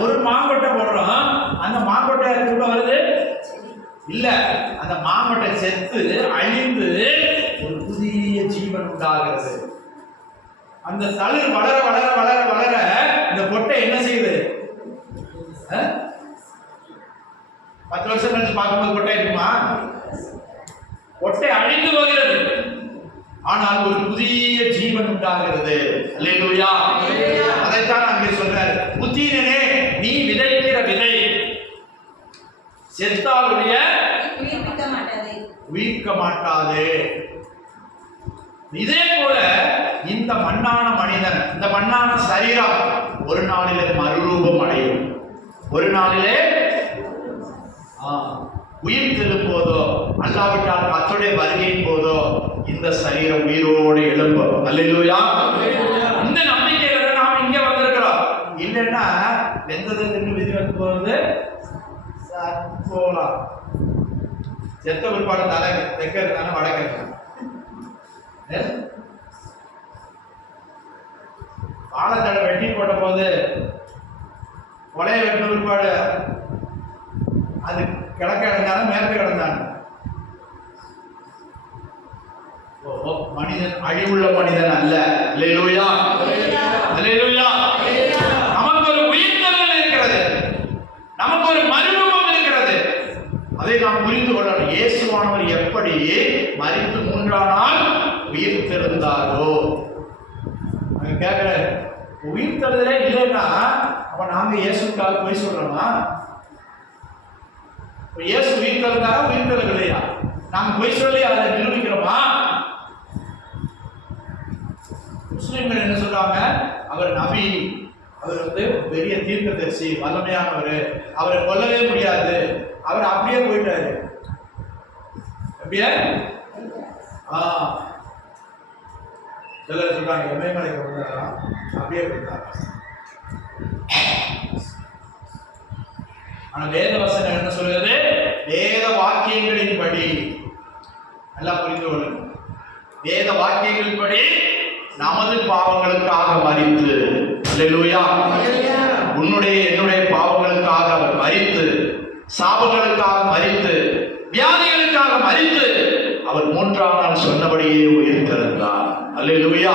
ஒரு மாங்கொட்டை போடுறோம், அந்த மாங்கொட்டை திரும்ப வருது இல்ல, அந்த மாங்கொட்டை செத்து அழிந்து ஒரு புதிய ஜீவன் உண்டாகிறது. அந்த தளிர் வளர வளர வளர வளர இந்த கொட்டை என்ன செய்யுது? 10 வருஷம் கழிச்சு பார்க்கும்போது கொட்டை இருக்குமா? கொட்டை அழிந்து போகிறது, ஆனால் ஒரு புதிய ஜீவன் உண்டாகிறது. அல்லேலூயா. அதைத்தான் அங்கே சொல்றாரு, புத்தியினே நீ விதைக்கிற விதை செத்தாலுடைய உயிர்க்க மாட்டாதே. இதே போல இந்த மண்ணான மனிதன், இந்த மண்ணான சரீரம் ஒரு நாளிலே மறுரூபம் அடையும். ஒரு நாளிலே உயிர் தெழும்போதோ அல்லாவிட்டால் கர்த்தருடைய வருகையின் போதோ இந்த சரீரம் உயிரோடு எழும்பும். அல்லேலூயா. இந்த நம்பிக்கையில நாம் இங்க வந்திருக்கிறோம். இல்லைன்னா வெந்ததை தின்னு விதி வந்து போறது போலாம். செத்த பிற்பாடு தலை தெற்கிறதுனால வடக்கு வாழைத்தடை வெட்டி போட்ட போது கொலையை வெட்டின பிற்பாடு அது கிழக்க கிடந்தாலும் மேற்கு கிடந்தாங்க. மனிதன் அழிவுள்ள மனிதன் அல்ல. அல்லேலூயா, அல்லேலூயா. நமக்கு ஒரு உயிர்த்தெழுதல் இருக்கிறது, நமக்கு ஒரு மறுரூபம் இருக்கிறது. அதை நாம் புரிந்து கொள்ளணும். இயேசுவானவர் எப்படி மரித்து 3ஆம் நாள் உயிர்த்தெழுந்தாரோ, கேட்கிற உயிர்த்தெழுதலே இல்லைன்னா அப்ப நாங்க இயேசுக்காக போய் சொல்றோமா? இயேசு உயிர்த்தெழுந்தாரா உயிர்த்தெழவில்லையா? நாங்க போய் சொல்லி அதை நிரூபிக்கிறோமா? முஸ்லிம்கள் என்ன சொல்றாங்க? அவர் நபி, அவர் பெரிய தீர்க்கதரிசி, வல்லமையானவர், அவரை கொல்லவே முடியாது, அவர் அப்படியே போயிட்டாரு. அப்படியே சிலர் சொல்றாங்க எமயமலைக்கு வந்தாரா, அப்படியே போயிட்டாரா. ஆனா வேத வசனம் என்ன சொல்கிறது? வேத வாக்கியங்களின் படி, நல்லா புரிந்து கொள்ளுங்க, வேத வாக்கியங்களின் படி நமது பாவங்களுக்காக மரித்து, அல்லேலூயா, உன்னுடைய என்னுடைய பாவங்களுக்காக அவர் மரித்து, சாபங்களுக்காக மரித்து, வியாதிகளுக்காக மரித்து, அவர் 3ஆம் நாள் சொன்னபடியே உயிர்த்தெழுந்தார். அல்லேலூயா.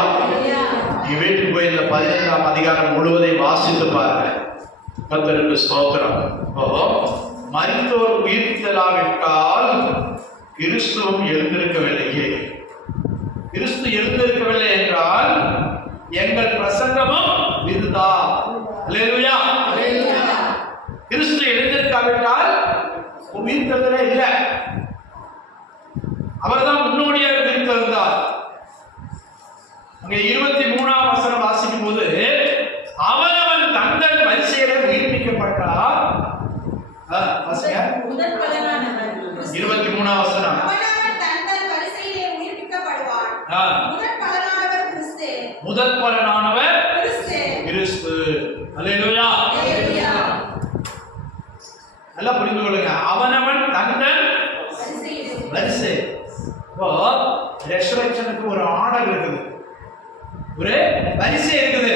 நீ வீட்டுக்கு போய் இந்த 15ஆம் அதிகாரம் முழுவதை வாசித்து பாருங்க. கர்த்தருக்கு ஸ்தோத்திரம். மரித்தோர் உயிர்த்தெழாவிட்டால் கிறிஸ்துவும் எழுந்திருக்கவில்லையே. கிறிஸ்து எழுந்திருக்கவில்லை என்றால் எங்கள் பிரசங்கமும் விருதா. அல்லேலூயா. கிறிஸ்து எழுந்திருக்காவிட்டால் உயிர்த்தெழுதலே இல்லை. அவர்தான் முன்னோடியாக உயிர்த்தெழுந்தார். அங்கே 23ஆம் வசனம் வாசிக்கும் போது அவனவன் தங்கள் வரிசையிலே உயிர்ப்பிக்கப்பட்டார். 23ஆம் வசனம், முதற் பலனானவர் கிறிஸ்து. அல்லேலூயா. நல்லா புரிந்து கொள்ளுங்க. அவனவன் தங்கள் வரிசை. இப்போ ரெசரக்ஷனுக்கு ஒரு ஆர்டர் இருக்குது, ஒரு வரிசை இருக்குது.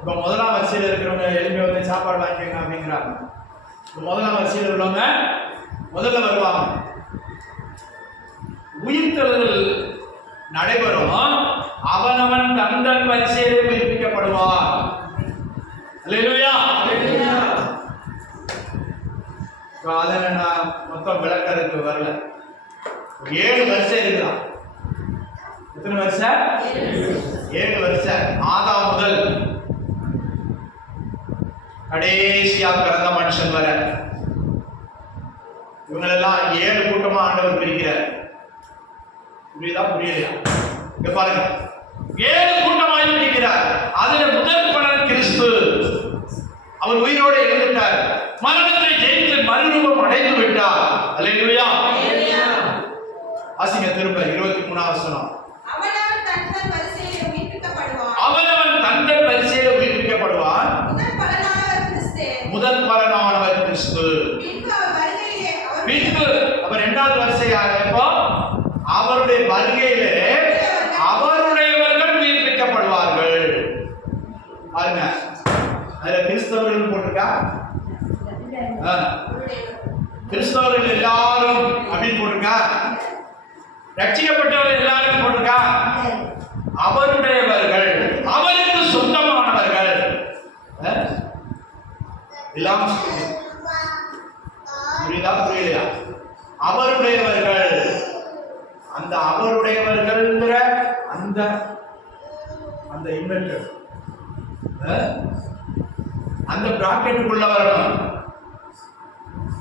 இப்போ முதலாம் வரிசையில் இருக்கிறவங்க எளிமையாக வந்து சாப்பாடு வாங்கிக்கோங்க அப்படிங்கிறாங்க. இப்போ முதலாம் வரிசையில் உள்ளவங்க முதல்ல வருவாங்க. உயிர்த்தெழுதல் நடைபெறும். அவனவன் தந்தன் வரிசையிலே உயிர்ப்பிக்கப்படுவான். அல்லேலூயா. அதை நான் மொத்தம் விளக்கறதுக்கு வரல. 7 வரிசை இருக்குதான். எத்தனை வரிசை? 7 வரிசை. ஆதாம் முதல் கடைசியா பிறந்த மனுஷன் வர இவங்களெல்லாம் 7 கூட்டமா ஆண்டவர் பிரிக்கிறார். புரியுதா புரியலையா? இங்க பாருங்க, 7 கூட்டமாய் பிரிக்கிறார். அதுல முதல் பலன் கிறிஸ்து. அவர் உயிரோடு எழுந்துட்டார், மரணத்தை ஜெயித்து மறுரூபம் அடைந்து விட்டார். அல்லேலூயா. வாசிங்க திரும்ப 23ஆம் வசனம். அவனவன் தந்தன் வரிசையிலே உயிர்ப்பிக்கப்படுவான். அவனவன் தந்தன் வரிசையிலே உயிர்ப்பிக்கப்படுவான். முதல் பலனானவர் கிறிஸ்து. பின்பு அவர் 2வது வரிசையாக இப்போ அவருடைய வருகையிலே அவருடையவர்கள் உயிர்ப்பிக்கப்படுவார்கள். பாருங்க, அதுல கிறிஸ்தவர்கள் போட்டிருக்கா? கிறிஸ்தவர்கள் எல்லாரும் அப்படின்னு போட்டிருக்கா? ரட்சிக்கப்பட்டவர்கள் எல்லாரும் போட்டிருக்கா? அவருடையவர்கள், அவருக்கு சொந்தமானவர்கள் எல்லாம். புரியுதா புரியலையா? அவருடையவர்கள். அந்த அவருடையவர்கள்ங்கிற அந்த அந்த இன்வெர்டர் அந்த பிராக்கெட்டுக்குள்ள வரணும்.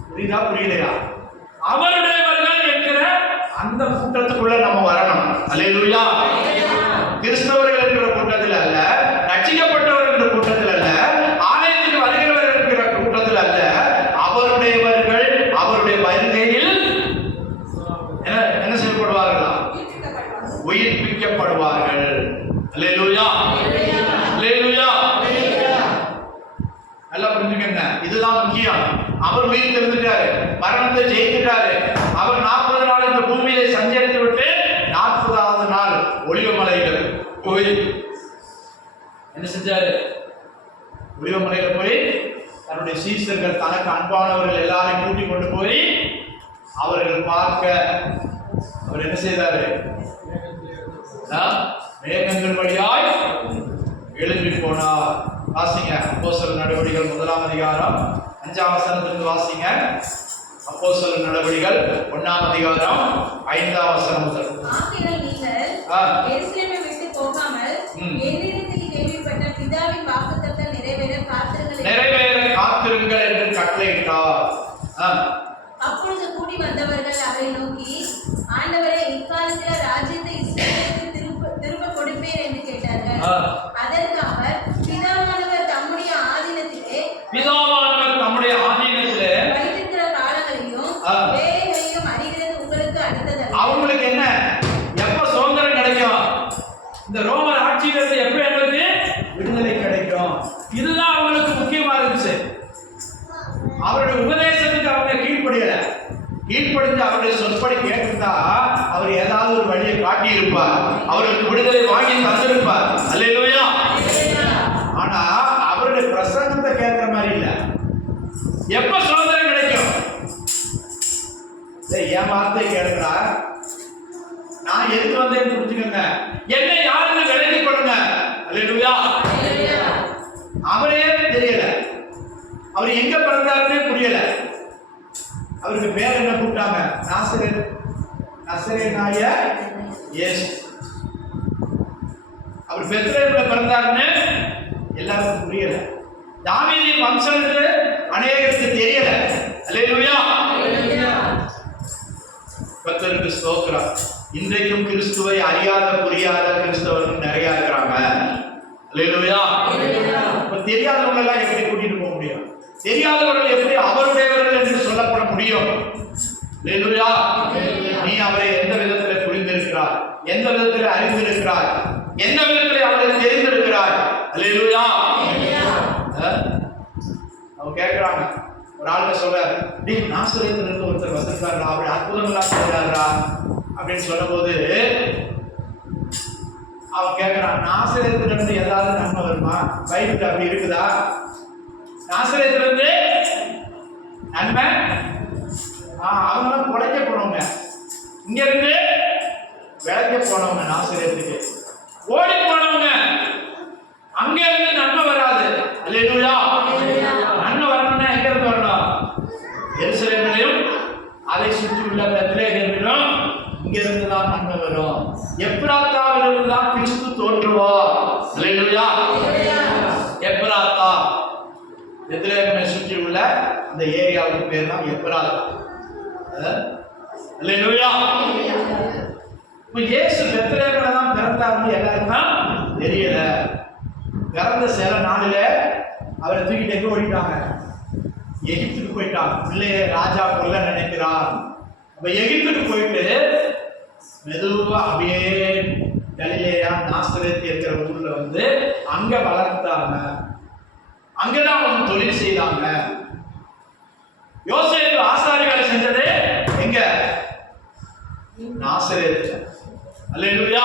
புரியுதா புரியலையா? அவருடையவர்கள் என்கிற அந்த கூட்டத்துக்குள்ள நம்ம வரணும். அல்லேலூயா. கிறிஸ்தவர்கள் என்கிற கூட்டத்தில் அல்ல, ரட்சிக்கப்பட்டவர்கள் என்கிற கூட்டத்தில் அல்ல, ஆலயத்துக்கு வருகிறவர்கள் என்கிற கூட்டத்தில் அல்ல. அவருடையவர்கள் அவருடைய வருகையில் என்ன செய்யப்படுவார்களா? உயிர்ப்பிக்கப்படுவார்கள். அல்லேலூயா. அல்லேலூயா. நல்லா புரிஞ்சுக்கங்க, இதுதான் முக்கியம். அவர் உயிர் தெரிஞ்சுட்டாரு, மரணத்தை ஜெயித்துட்டாரு. அவர் 40 நாள் இந்த பூமியிலே சஞ்சரித்து விட்டு 40வது நாள் ஒலிவமலையில் போய் என்ன செஞ்சாரு? ஒலிவமலையில போய் தன்னுடைய சீசர்கள், தனக்கு அன்பானவர்கள் எல்லாரையும் கூட்டி கொண்டு போய் அவர்கள் பார்க்க அவர் என்ன செய்தாரு? மேகங்கள் வழியாய் எழுப்பி போனார். வாசிங்க அப்போஸ்தலர் நடவடிக்கைகள் 1ஆம் அதிகாரம் 5ஆம் வசனத்திலிருந்து வாசிங்க. அப்போஸ்தலர் நடவடிக்கைகள் 1ஆம் அதிகாரம் 5ஆம் வசனம் முதல். ஆகையால் நீங்கள் எருசலேமை விட்டு போகாமல் என்னிடத்தில் கேள்விப்பட்ட பிதாவின் வாக்குத்தத்தம் நிறைவேற காத்திருங்கள் என்று கட்டளையிட்டார். அப்பொழுது கூடி வந்தவர்கள் அவரை நோக்கி, ஆண்டவரே, இக்காலத்தில் ராஜ்யத்தை இஸ்ரவேலுக்கு திரும்ப கொடுப்பேன் என்று கேட்டார்கள். அதற்கு அவர், பிதாவானவர் தம்முடைய ஆதீனத்திலே வைத்திருக்கிற காலங்களையும் வேலைகளையும் அறிகிறது உங்களுக்கு அடுத்ததல்ல. அவங்களுக்கு என்ன, எப்ப சுதந்திரம் கிடைக்கும்? இந்த ரோமர் ஆட்சியிலிருந்து எப்ப எங்களுக்கு விடுதலை கிடைக்கும்? இதுதான் அவங்களுக்கு முக்கியமா இருந்துச்சு. அவருடைய உபதேசத்துக்கு அவங்க கீழ்ப்படிஞ்சு அவருடைய சொற்படி கேட்டிருந்தா அவர் ஏதாவது ஒரு வழியை காட்டி இருப்பார், அவர்களுக்கு விடுதலை வாங்கி தந்திருப்பார். அல்லேலூயா. ஆனா அவருடைய பிரசங்கத்தை கேட்கிற மாதிரி இல்ல. எப்ப சுதந்திரம் கிடைக்கும்? என் வார்த்தை கேட்கிறா, நான் எதுக்கு வந்தேன்னு புரிஞ்சுக்கங்க, என்னை யாருன்னு விலகி கொடுங்க. அல்லேலூயா. அவரே தெரியல, அவர் எங்க பிறந்தாருன்னே புரியல. அவருக்கு பேர் என்ன கூப்பிட்டாங்க? நசரேனாய இயேசு. அவர் பெத்லகேம்ல பிறந்தாருன்னு எல்லாருக்கும் புரியல. தாவீதின் வம்சம்னு அநேகருக்கு தெரியல. அல்லேலூயா. கர்த்தருக்கு ஸ்தோத்திரம். இன்றைக்கும் கிறிஸ்துவை அறியாத புரியாத கிறிஸ்தவர்கள் நிறைய இருக்கிறாங்க. அல்லேலூயா. தெரியாதவங்க எல்லாம் எப்படி கூட்டிட்டு போக முடியும்? தெரியாதவர்கள் எப்படி அவருடையவர்கள் என்று சொல்லப்பட முடியும்? அல்லேலூயா. நீ அவரை எந்த விதத்தில் புரிந்திருக்கிறாய், எந்த விதத்தில் அறிந்திருக்கிறாய், எந்த விதத்தில் அவரை தெரிந்திருக்கிறாய்? அல்லேலூயா. அவங்க கேட்கிறாங்க, ஒரு ஆளுங்க சொல்றாரு, நீ நாசரேத்துல இருந்து ஒருத்தர் வந்திருக்காரா, அப்படி அற்புதங்களா செய்யறாரா அப்படின்னு சொல்லும் போது அவன் கேட்கிறான், நாசரேத்துல இருந்து ஏதாவது நன்மை வருமா? பைபிள் அப்படி இருக்குதா? நாசரேத்துல இருந்து நன்மை? அவங்க உழைக்க போனவங்க, இங்க இருந்து விளைக்க போனவங்க, நாசரேத்துக்கு ஓடி போனவங்க, அங்க இருந்து நன்மை வராது. அல்லேலூயா. நன்மை வரணும்னா எங்க இருந்து வரணும்? எருசலேமிலும் அதை சுற்றி உள்ள பெத்லகேமிலும் இங்க இருந்து தான் நன்மை வரும். எப்ராத்தாவிலிருந்து தான் கிறிஸ்து தோன்றுவார். அல்லேலூயா. எப்ராத்தா, பெத்லகேமை சுற்றி உள்ள அந்த ஏரியாவுக்கு பேர் தான் எப்ராத்தா. அல்லேலூயா. இப்ப இயேசு பெத்லகேமில தான் பிறந்தாருன்னு எல்லாருக்கும் தெரியல. பிறந்த சில நாளில அவரை தூக்கிட்டு எங்க ஓடிட்டாங்க? எகிப்துக்கு போயிட்டாங்க. பிள்ளைய ராஜா கொல்ல நினைக்கிறார். அப்ப எகிப்துக்கு போயிட்டு மெதுவா அப்படியே கலிலேயா நாசரேத் இருக்கிற ஊர்ல வந்து அங்க வளர்த்தாங்க. அங்கதான் அவங்க தொழில் செய்தாங்க. யோசேப்பு ஆசாரிகளை செஞ்சது எங்க? நாசரேத். அல்லேலூயா.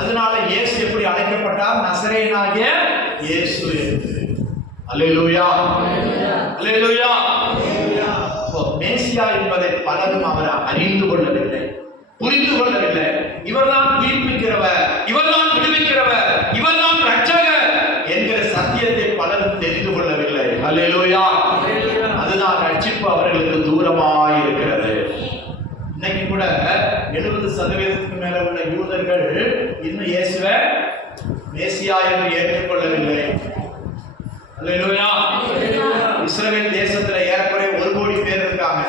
அதனால இயேசு எப்படி அழைக்கப்பட்டார்? நசரேயனாகிய இயேசு என்று. அல்லேலூயா. அல்லேலூயா. மேசியா என்பதை பலரும் அவரை அறிந்து கொள்ளவில்லை, புரிந்து கொள்ளவில்லை. இவர்தான் உயிர்ப்பிக்கிறவர், இவர்தான் விடுவிக்கிறவர், இவர்தான் ரட்சகர் என்கிற சத்தியத்தை பலரும் தெரிந்து கொள்ளவில்லை. அல்லேலூயா. அதுதான் ரட்சிப்பு அவர்களுக்கு தூரமாய் இருக்கிறது. இன்னைக்கு கூட 70% மேல உள்ள யூதர்கள் இன்னும் இயேசுவை மேசியா என்று ஏற்றுக்கொள்ளவில்லை. அல்லேலூயா. இஸ்ரவேல் தேசத்துல ஏறக்குறைய 1 கோடி பேர் இருக்காங்க.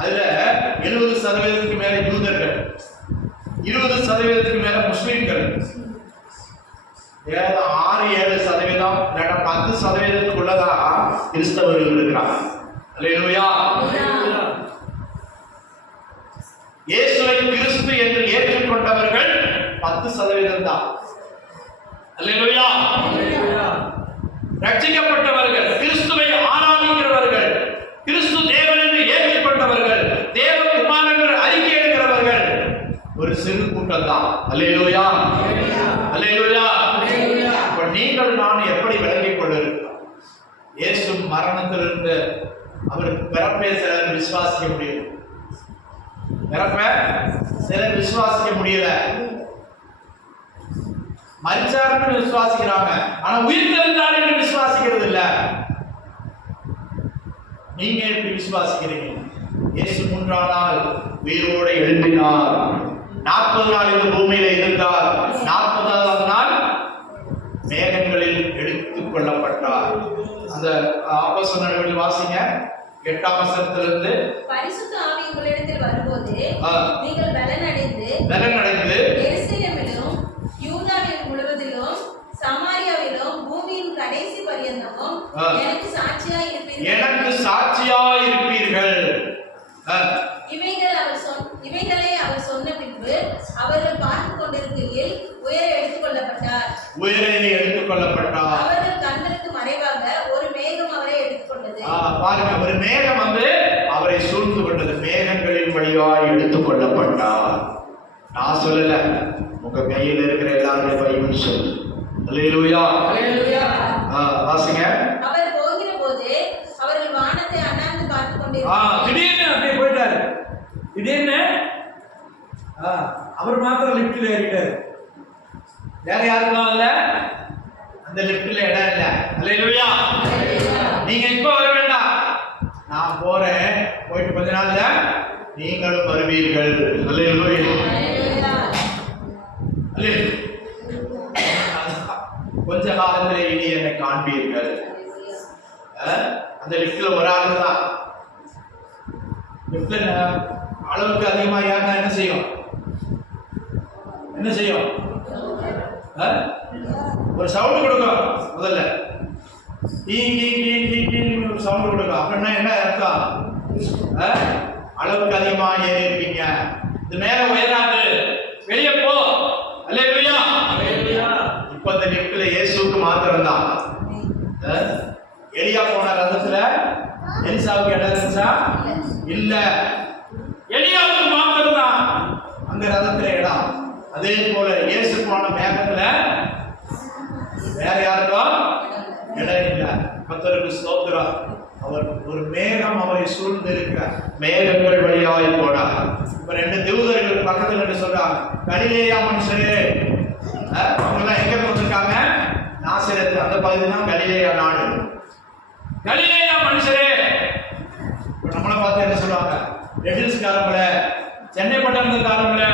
அதுல 70% மேல யூதர்கள், 20% மேல முஸ்லிம்கள், 6-7% 10%க்குள்ளதான் கிறிஸ்தவர்கள் இருக்கிறாங்க. அல்லேலூயா. இயேசுவை கிறிஸ்து என்று ஏற்றுக்கொண்டவர்கள் 10% தான். அல்லேலூயா. ரட்சிக்கப்பட்டவர்கள், கிறிஸ்துவை ஆராதிக்கிறவர்கள், கிறிஸ்து தேவன் என்று ஏற்றுக்கொண்டவர்கள், தேவகுமாரன் என்று அறிக்கை எடுக்கிறவர்கள் ஒரு சிறு கூட்டம் தான். அல்லேலூயா. அல்லேலூயா. இப்ப நீங்கள் நான் எப்படி விளங்கிக் கொண்டிருக்கிறோம்? இயேசு மரணத்திலிருந்து அவருக்கு பிறப்பே சிலர் விசுவாசிக்க முடியும், பிறப்ப சிலர் விசுவாசிக்க முடியல. மரிச்சாருன்னு விசுவாசிக்கிறாங்க, ஆனா உயிர் தெழுந்தார் என்று விசுவாசிக்கிறது இல்ல. நீங்க எப்படி விசுவாசிக்கிறீங்க? இயேசு 3ஆம் நாள் உயிரோடு எழுப்பினார். 40 நாள் இந்த பூமியில இருந்தார். 40ஆவது நாள் மேகங்களில் எடுத்துக் கொள்ளப்பட்டார். அந்த அப்போஸ்தலர் நடவடிக்கைகள் வாசிங்க 8ஆம் வசனத்திலிருந்து. பரிசுத்த ஆவி உங்களிடத்தில் வரும்போது நீங்கள் பலனடைந்து எருசலேமிலும் யூதாவில் முழுவதிலும் சமாரியாவிலும் பூமியின் கடைசி பரியந்தமும் எனக்கு சாட்சியாய் இருப்பீர்கள். இவைகளை அவர் சொன்ன பின்பு அவர்கள் பார்த்து கொண்டிருக்கையில் உயர எடுத்துக்கொள்ளப்பட்டார். அவர்கள் கண்களுக்கு மறைவாக ஒரு மேகம் அவரை எடுத்துக்கொண்டது. பாருங்க, ஒரு மேகம் வந்து அவரை சூழ்ந்து கொண்டது. மேகங்களின் வழியாய் எடுத்துக்கொள்ளப்பட்டார். நான் சொல்லல, உங்க கையில் இருக்கிற எல்லாருடைய பைபிள் சொல்லு. அல்லேலூயா. வாசிங்க. அவர் போகிற போது அவர்கள் வானத்தை அண்ணாந்து பார்த்து கொண்டிருந்தார்கள். திடீர்னு அப்படியே போயிட்டாரு. திடீர்னு அவர் மாத்திரம் லிப்ட்ல ஏறிட்டாரு. வேற யாருக்கும் இல்ல, அந்த லிப்ட்ல இடம் இல்ல. அல்லேலூயா. நீங்க இப்ப வர வேண்டாம், நான் போறேன், போயிட்டு கொஞ்ச நாள்ல நீங்களும் வருவீர்கள். அல்லேலூயா. கொஞ்ச காலத்திலே இனி என்னை காண்பீர்கள். அந்த லிப்ட்ல ஒரு ஆளு தான். லிப்ட்ல அளவுக்கு அதிகமா ஏறினா என்ன செய்யும்? ஒரு சவுண்ட் கொடுக்கும். முதல்ல ஒரு சவுண்ட் கொடுக்கும். அப்படின்னா என்ன அர்த்தம்? அளவுக்கு அதிகமா ஏறி இருக்கீங்க, இது மேல உயராது, வெளியே போ. அல்லேலூயா. இப்ப இந்த லிப்ட்ல இயேசுவுக்கு மாத்திரம் தான். எலியா போன ரதத்துல எலிசாவுக்கு இடம் இருந்துச்சா? இல்ல, எலியாவுக்கு மாத்திரம் தான் அந்த ரதத்துல இடம். அதே போல இயேசு போன மேகத்துல வேற யாருக்கும் இடம் இல்லை. கர்த்தருக்கு ஸ்தோத்திரம். அவர் ஒரு மேகம் அவரை சூழ்ந்திருக்க மேகங்கள் வழியாய் போனார். இப்ப 2 தூதர்கள் பக்கத்துல இருந்து சொல்றாங்க, கலிலேயா மனுஷரே, அவங்க எல்லாம் எங்க வந்திருக்காங்க? நாசரேத், அந்த பகுதி தான் கலிலேயா நாடு. கலிலேயா மனுஷரே, நம்மளை பார்த்து என்ன சொல்லுவாங்க? ரெட்டில்ஸ்காரங்கள, சென்னை பட்டணத்துக்காரங்கள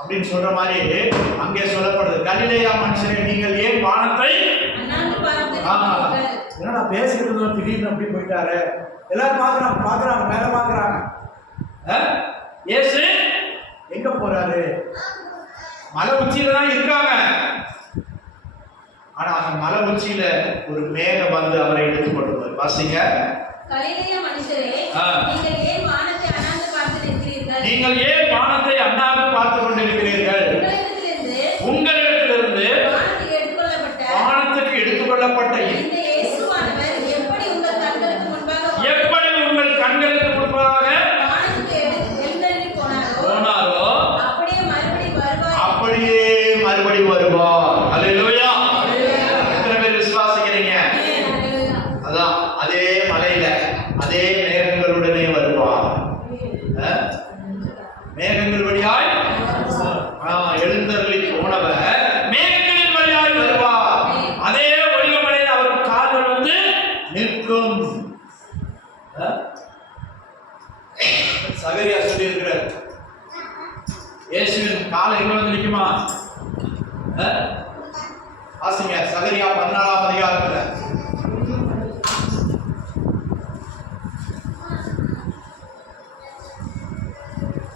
அப்படின்னு சொல்ற மாதிரி அங்கே சொல்லப்படுது. கலிலேயா மனுஷரே, நீங்கள் ஏன் வானத்தை என்னடா பேசிக்கிட்டு திடீர்னு அப்படி போயிட்டாரு? எல்லாரும் பாக்குறாங்க மேல பாக்குறாங்க. இயேசு எங்க போறாரு? மலை உச்சியில தான் இருக்காங்க. ஆனா அந்த மலை உச்சியில ஒரு மேகம் வந்து அவரை எடுத்து கொண்டு வாசிங்க. கலிலேயா மனுஷரே, நீங்கள் ஏன் வானத்தை அண்ணாந்து பார்த்து நிற்கிறீர்கள்? நீங்கள் ஏன் வானத்தை அண்ணாந்து பார்த்து கொண்டிருக்கிறீர்கள்? உங்களிடத்திலிருந்து வானத்துக்கு எடுத்துக்கொள்ளப்பட்ட இந்த இயேசுவானவர் எப்படி உங்கள் கண்களுக்கு முன்பாக வானத்துக்கு எழுந்தருளி போனாரோ அப்படியே மறுபடி வருவார். அல்லேலூயா. எத்தனை பேர் விசுவாசிக்கிறீங்க? அதான் அதே மலையில அதே மேகங்களுடனே வருவார். மேகங்கள் வழியாய் எழுந்தருளி போனவர் மேகங்களின் வழியாய் வருவார். அதே ஒளிமலையில் அவர் கால்கள் வந்து நிற்கும். சகரியா சொல்லி இருக்கிறார், இயேசுவின் கால் எங்க வந்து நிற்குமா? ஆசிங்க சகரியா 14ஆம் அதிகாரத்துல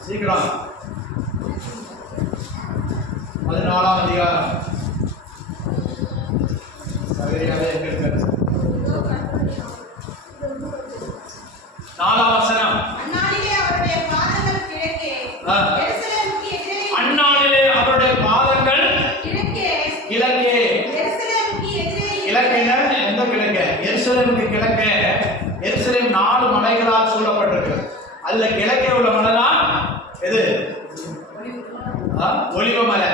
சீக்கிரம் 14ஆம் அதிகாரம் சகரியாவே எங்க இருக்காரு? 4ஆம் வசனம். அந்நாளிலே அவருடைய பாதங்கள் கிழக்கே, எருசலேமுக்கு எதிரே, அந்நாளிலே அவருடைய பாதங்கள் கிழக்கே, எருசலேமுக்கு எதிரே, கிழக்கேனா எந்த கிழக்கே? எருசலேமுக்கு கிழக்கே. எருசலேம் 4 மலைகளால் சூழப்பட்டிருக்கு. அதுல கிழக்கே உள்ள மலை தான் எது? ஒலிவ மலை.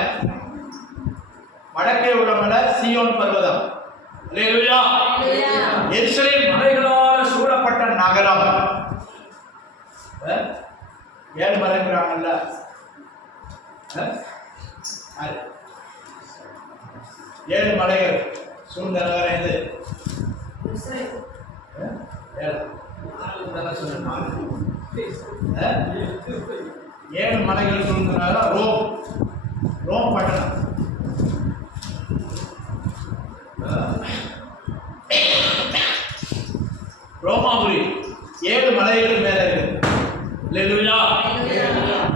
வடக்கே உள்ள மலை சீயோன் பர்வதம். அல்லேலூயா. எருசலேம் மலைகளால் சூழப்பட்ட நகரம். 7 மலைங்கிறாங்கல்ல, 7 மலைகள் சூழ்ந்த நகரம் எது? 7 மலைகள் சூழ்ந்த நகரம் ரோம் பட்டணம். ரோமாபுரி 7 மலைகளுக்கு மேல இருக்கு. அல்லேலூயா.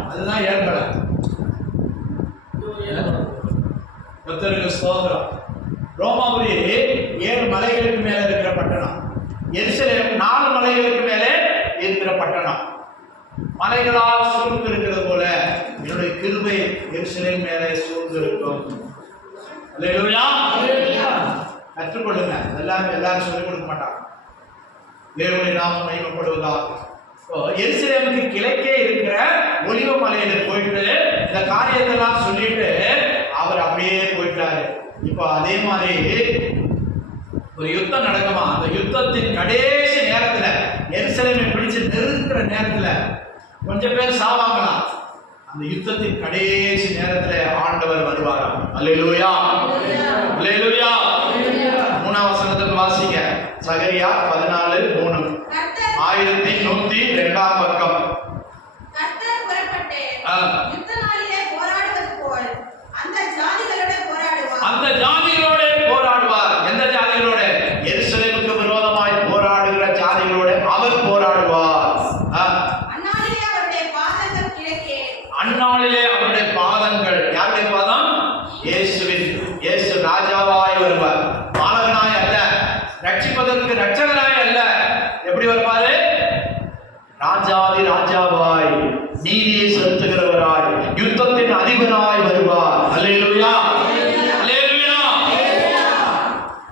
அதுதான் 7 மலை. கர்த்தருக்கு ஸ்தோத்திரம். ரோமாபுரி 7 மலைகளுக்கு மேல இருக்கிற பட்டணம். எருசலேம் 4 மலைகளுக்கு மேலே இருக்கிற பட்டணம். மலைகளால் சூழ்ந்து இருக்கிறது போல என்னுடைய கிருபை எருசலேம் மேலே சூழ்ந்து இருக்கும். அல்லேலூயா. கற்றுக்கொள்ளுங்க. எல்லாரும் சொல்லிக் கொடுக்க மாட்டாங்க. தேவனுடைய நாமம் மகிமைப்படுவதாக. எருசலேமுக்கு கிழக்கே இருக்கிற ஒலிவ மலையில போயிட்டு இந்த காரியத்தெல்லாம் சொல்லிட்டு அவர் அப்படியே போயிட்டாரு. இப்போ அதே மாதிரி ஒரு யுத்தம் நடக்குமா? அந்த யுத்தத்தின் கடைசி நேரத்துல எருசலேமை பிடிச்சு நிறுத்துற நேரத்துல கொஞ்சம் பேர் சாவாங்களாம். அந்த யுத்தத்தின் கடைசி நேரத்துல ஆண்டவர் வருவாராம். அல்லேலூயா. அல்லேலூயா. 3ஆம் வசனத்துக்கு வாசிங்க. சகரியா 14:3. 1102ஆம் பக்கம். கர்த்தர் புறப்பட்டு யுத்த நாளிலே போராடுவது போல் அந்த ஜாதிகளோட போராடுவார். அந்த ஜாதிகளோட போராடுவார். எந்த ஜாதிகளோட? எருசலேமுக்கு விரோதமாய் போராடுகிற ஜாதிகளோட அவர் போராடுவார். அந்நாளிலே அவருடைய பாதங்கள் கிழக்கே. அந்நாளிலே அவருடைய பாதங்கள் யாருடைய பாதம்? இயேசுவின். இயேசு ராஜாவாய் வருவார். பாலகனாய் அல்ல, ரட்சிப்பதற்கு ரட்சகனாய் அல்ல. எப்படி வருவாரு? ராஜாதி ராஜாவாய், நீதியை செலுத்துகிறவராய், யுத்தத்தின் அதிபராய் வருவார். அல்லேலூயா. அல்லேலூயா.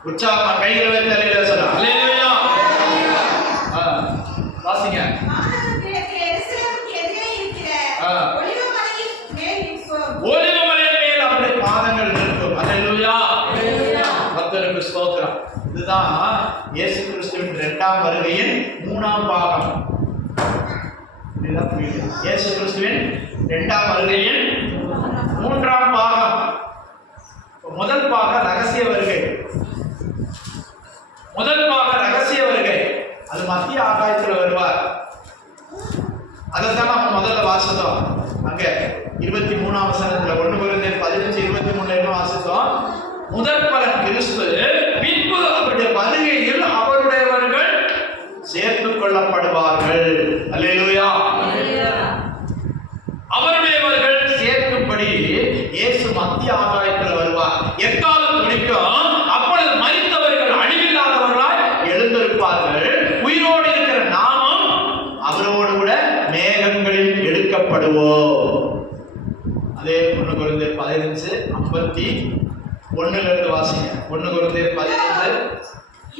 உற்சாகமா கைகளை வைத்து அல்லேலூயா சொல்லுங்க. அல்லேலூயா. வாசிங்க. பாதங்கள் கிழக்கே, எருசலேமுக்கு எதிரே இருக்கிற ஒலிவ மலையின் மேல் நிற்கும். இரண்டாம் வருகையின் 3ஆம் பாகம். இயேசு கிறிஸ்துவின் இரண்டாம் வருகையின் 3ஆம் பாகம். முதல் பாகம் ரகசிய வருகை. முதல் பாகம் ரகசிய வருகை. அது மத்திய ஆகாயத்தில் வருவார். அதைத்தான் நம்ம முதல்ல வாசித்தோம். அங்க 23ஆம் வசனத்துல 1 கொரிந்தியர் 15:23 வாசித்தோம். முதல் பலன் கிறிஸ்து, பின்பு அவருடைய வருகையில் அவருடையவர்கள் சேர்த்துக் கொள்ளப்படுவார்கள். அல்லேலூயா. அவருடையவர்கள் சேர்க்கும்படி இயேசு மத்திய ஆகாயத்தில் வருவார். எக்காலம் துணிக்கும். அப்பொழுது மரித்தவர்கள் அழிவில்லாதவர்களாய் எழுந்திருப்பார்கள். உயிரோடு இருக்கிற நாமும் அவரோடு கூட மேகங்களில் எடுக்கப்படுவோம். அதே 1 கொரிந்தியர் 15:51 வாசிங்க. 1 கொரிந்தியர் 15.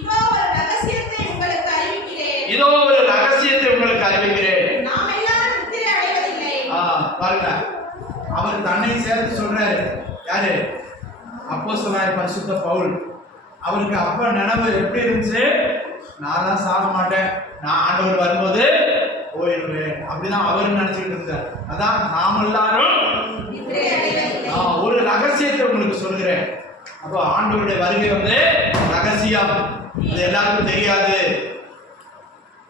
இதோ ஒரு ரகசியத்தை உங்களுக்கு அறிவிக்கிறேன். இதோ ஒரு ரகசியத்தை உங்களுக்கு அறிவிக்கிறேன். நாம் எல்லாரும் நித்திரை அடைவதில்லை. பாருங்க, அவர் தன்னை சேர்த்து சொல்றாரு. யாரு? அப்போஸ்தலனாகிய பரிசுத்த பவுல். அவருக்கு அப்ப நினைவு எப்படி இருந்துச்சு? நான் தான் சாக மாட்டேன், நான் ஆண்டவர் வரும்போது போயிடுவேன் அப்படிதான் அவர் நினைச்சுக்கிட்டு இருந்தார். அதான் நாம் எல்லாரும் நித்திரை அடைவதில்லை. ஒரு ரகசியத்தை உங்களுக்கு சொல்கிறேன். அப்போ ஆண்டவருடைய வருகை ரகசியம். அது எல்லாருக்கும் தெரியாது,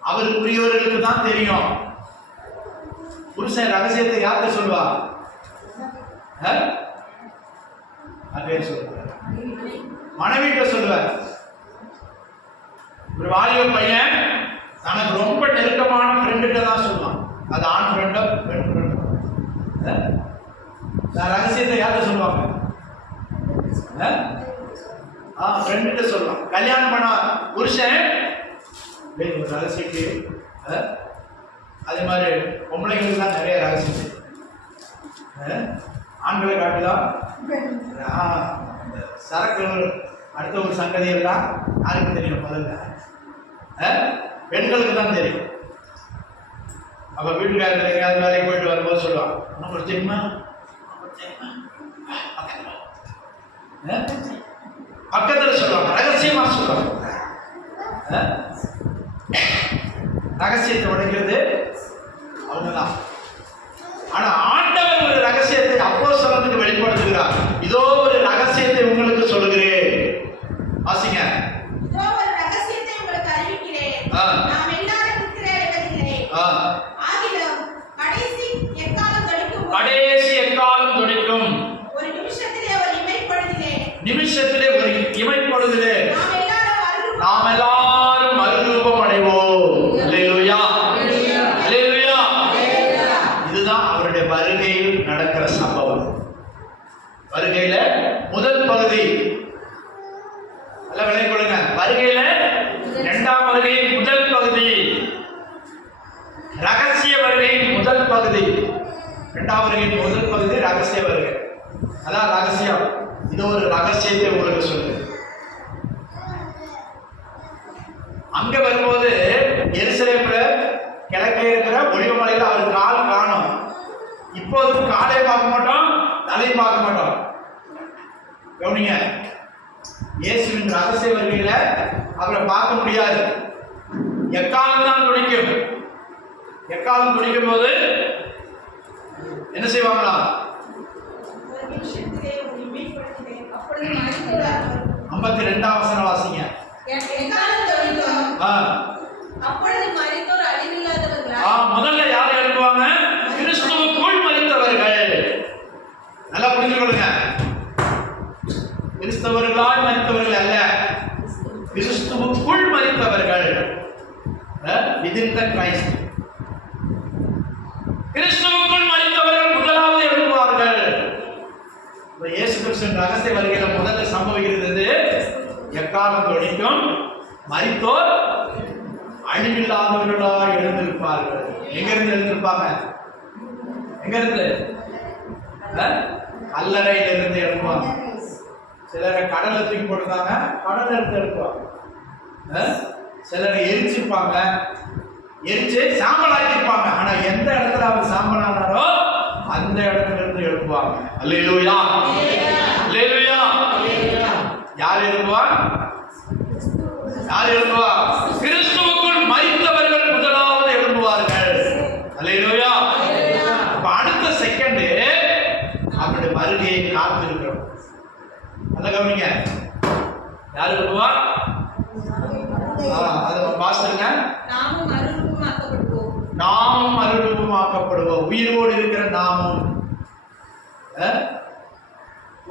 அவருக்குரியவர்களுக்கு தான் தெரியும். புருஷன் ரகசியத்தை யார்கிட்ட சொல்லுவா? மனைவிட்ட சொல்லுவார். ஒரு வாலிப பையன் தனக்கு ரொம்ப நெருக்கமான ஃப்ரெண்டுகிட்ட தான் சொல்லுவான். அது ஆண் ஃப்ரெண்டோ பெண் ஃப்ரெண்டோ. ரகசியத்தை யார்கிட்ட சொல்லுவாங்க? ஃப்ரெண்டுகிட்ட சொல்லலாம். கல்யாணம் பண்ண புருஷன் ஒரு ரகசியக்கு. அதே மாதிரி பொம்பளைங்களுக்கு தான் நிறைய ரகசியம். ஆண்களை காட்டலாம் சரக்கு அடுத்த ஒரு சங்கதி எல்லாம் யாருக்கு தெரியும்? முதல்ல பெண்களுக்கு தான் தெரியும். அப்ப வீட்டுக்காரர்கள் எங்கேயாவது வேலைக்கு போயிட்டு வரும்போது சொல்லுவாங்க, உனக்கு ஒரு தெரியுமா? பக்கத்தில் சொல்லுவாங்க, ரகசியமா சொல்லுவாங்க. ரகசியத்தை உடைக்கிறது அவங்கதான். ஆனா ஆண்டவர் ஒரு ரகசியத்தை அப்போஸ்தலனுக்கு வெளிப்படுத்துகிறார். இதோ ஒரு ரகசியத்தை உங்களுக்கு சொல்லுகிறேன். வாசிங்க. இதோ ஒரு ரகசியத்தை உங்களுக்கு அறிவிக்கிறேன். நாம் எல்லாரும் நித்திரை அடைவதில்லை. ஆகிலும் கடைசி எக்காலம் தொனிக்கும். கடைசி எக்காலம் தொனிக்கும். ஒரு நிமிஷத்திலே ஒரு இமைப்பொழுதிலே. நிமிஷத்திலே ஒரு இமைப்பொழுதிலே நாம் எல்லாரும் மறுரூபம் அடைவோம். அல்லேலூயா. அல்லேலூயா. இதுதான் அவருடைய வருகையில் நடக்கிற சம்பவம். வருகையில முதல் பகுதி விளை கொடுங்க. வருகையில இரண்டாம் வருகையின் முதல் பகுதி, ரகசிய வருகையின் முதல் பகுதி. இரண்டாம் வருகையின் முதல் பகுதி ரகசிய வருகை. அதான் ரகசியம். இது ஒரு ரகசியத்தை உங்களுக்கு சொல்லு. அங்க வரும்போது எருசலேம்ல கிழக்கே இருக்கிற ஒலிவமலையில அவர் கால் காணும். இப்போது காலை பார்க்க மாட்டோம், தலை பார்க்க மாட்டோம். கவனிங்க, இயேசுவின் ரகசிய வருகையில அவரை பார்க்க முடியாது. எக்காலம் தான் துடிக்கும். எக்காலம் துடிக்கும் போது என்ன செய்வாங்களா? 52ஆம் வசனம் வாசிங்க. அப்பொழுது மரித்தோர் அழிவில்லாதவர்களா? முதல்ல யார் எழுப்புவாங்க? கிறிஸ்துவுக்குள் மரித்தவர்கள். நல்லா புரிஞ்சு கொள்ளுங்க. கிறிஸ்தவர்களால் மரித்தவர்கள் அல்ல, கிறிஸ்துவுக்குள் மரித்தவர்கள். விதின் த கிரைஸ்ட். கிறிஸ்துவுக்குள் மரித்தவர்கள் முதலாவது எழுப்புவார்கள். இயேசு கிறிஸ்துவின் ரகசிய வருகையில முதல்ல சம்பவிக்கிறது எக்காலம் தொனிக்கும். மரித்தோர் அழிவில்லாதவர்களாய் எழுந்திருப்பார்கள். எங்க இருந்து எழுந்திருப்பாங்க? எங்க இருந்து? கல்லறையில இருந்து எழுப்புவாங்க. சிலரை கடலை தூக்கி போட்டுருக்காங்க, கடல்ல இருந்து எழுப்புவாங்க. சிலரை எரிச்சிருப்பாங்க, எரிச்சு சாம்பலாக்கிருப்பாங்க. ஆனா எந்த இடத்துல அவர் சாம்பலானாரோ அந்த இடத்துல இருந்து எழுப்புவாங்க. அல்லேலூயா. அல்லேலூயா. யார் எழுப்புவா? யார் எழுப்புவா? கிறிஸ்துவுக்குள் பாஸ்டருங்க, நாமும் மறுரூபமாக்கப்படுவோம். நாமும் மறுரூபமாக்கப்படுவோம். உயிரோடு இருக்கிற நாமும்,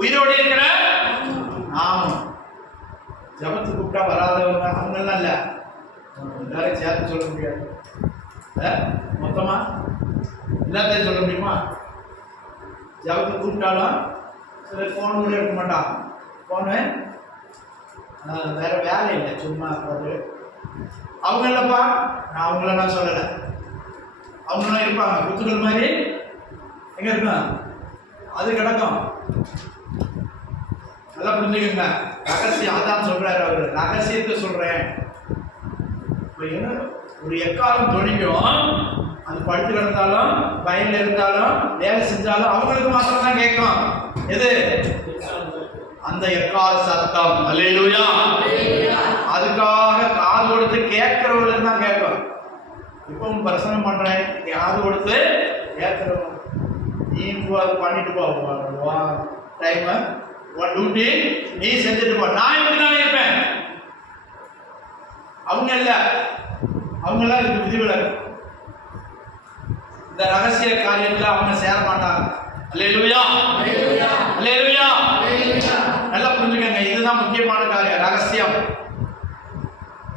உயிரோடு இருக்கிற நாமும். ஜபத்துக்கு கூப்பிட்டா வராதவங்க அவங்கெல்லாம் இல்லை, எல்லாரையும் சேர்த்து சொல்ல முடியாது. மொத்தமா எல்லாத்தையும் சொல்ல முடியுமா? ஜபத்துக்கு கூப்பிட்டாலும் சில ஃபோன் கூட எடுக்க மாட்டான். ஃபோனு வேற வேலை இல்லை, சும்மா போது அவங்க இல்லைப்பா. நான் அவங்கள நான் சொல்லலை, அவங்களாம் இருப்பாங்க குத்துக்கள் மாதிரி. எங்க இருக்கும் அது கிடக்கும். நல்லா புரிஞ்சுக்கோங்க. ரகசியம் அதான் சொல்றாரு அவரு, ரகசியத்தை சொல்றேன். இப்போ என்ன ஒரு எக்காலம் தொழிக்கும், அது படுத்து கிடந்தாலும் வயல்ல இருந்தாலும் வேலை செஞ்சாலும் அவங்களுக்கு மாத்திரம் தான் கேட்கும். எது? அந்த எக்கால சத்தம். அல்லேலூயா. அதுக்காக காது கொடுத்து கேட்கிறவங்களுக்கு தான் கேட்கும். இப்பவும் பிரசனம் பண்றேன், காது கொடுத்து கேட்கிறவங்க. நீ அது பண்ணிட்டு போ, டைம் உன் டியூட்டி நீ செஞ்சுட்டு போ. நான் இப்படி தான் இருப்பேன். அவங்க இல்லை, அவங்கெல்லாம் இதுக்கு விதிவிலக்கு. இந்த ரகசிய காரியத்துல அவங்க சேர மாட்டாங்க. அல்லேலூயா, அல்லேலூயா. நல்லா புரிஞ்சுக்கங்க, இதுதான் முக்கியமான காரியம், ரகசியம்.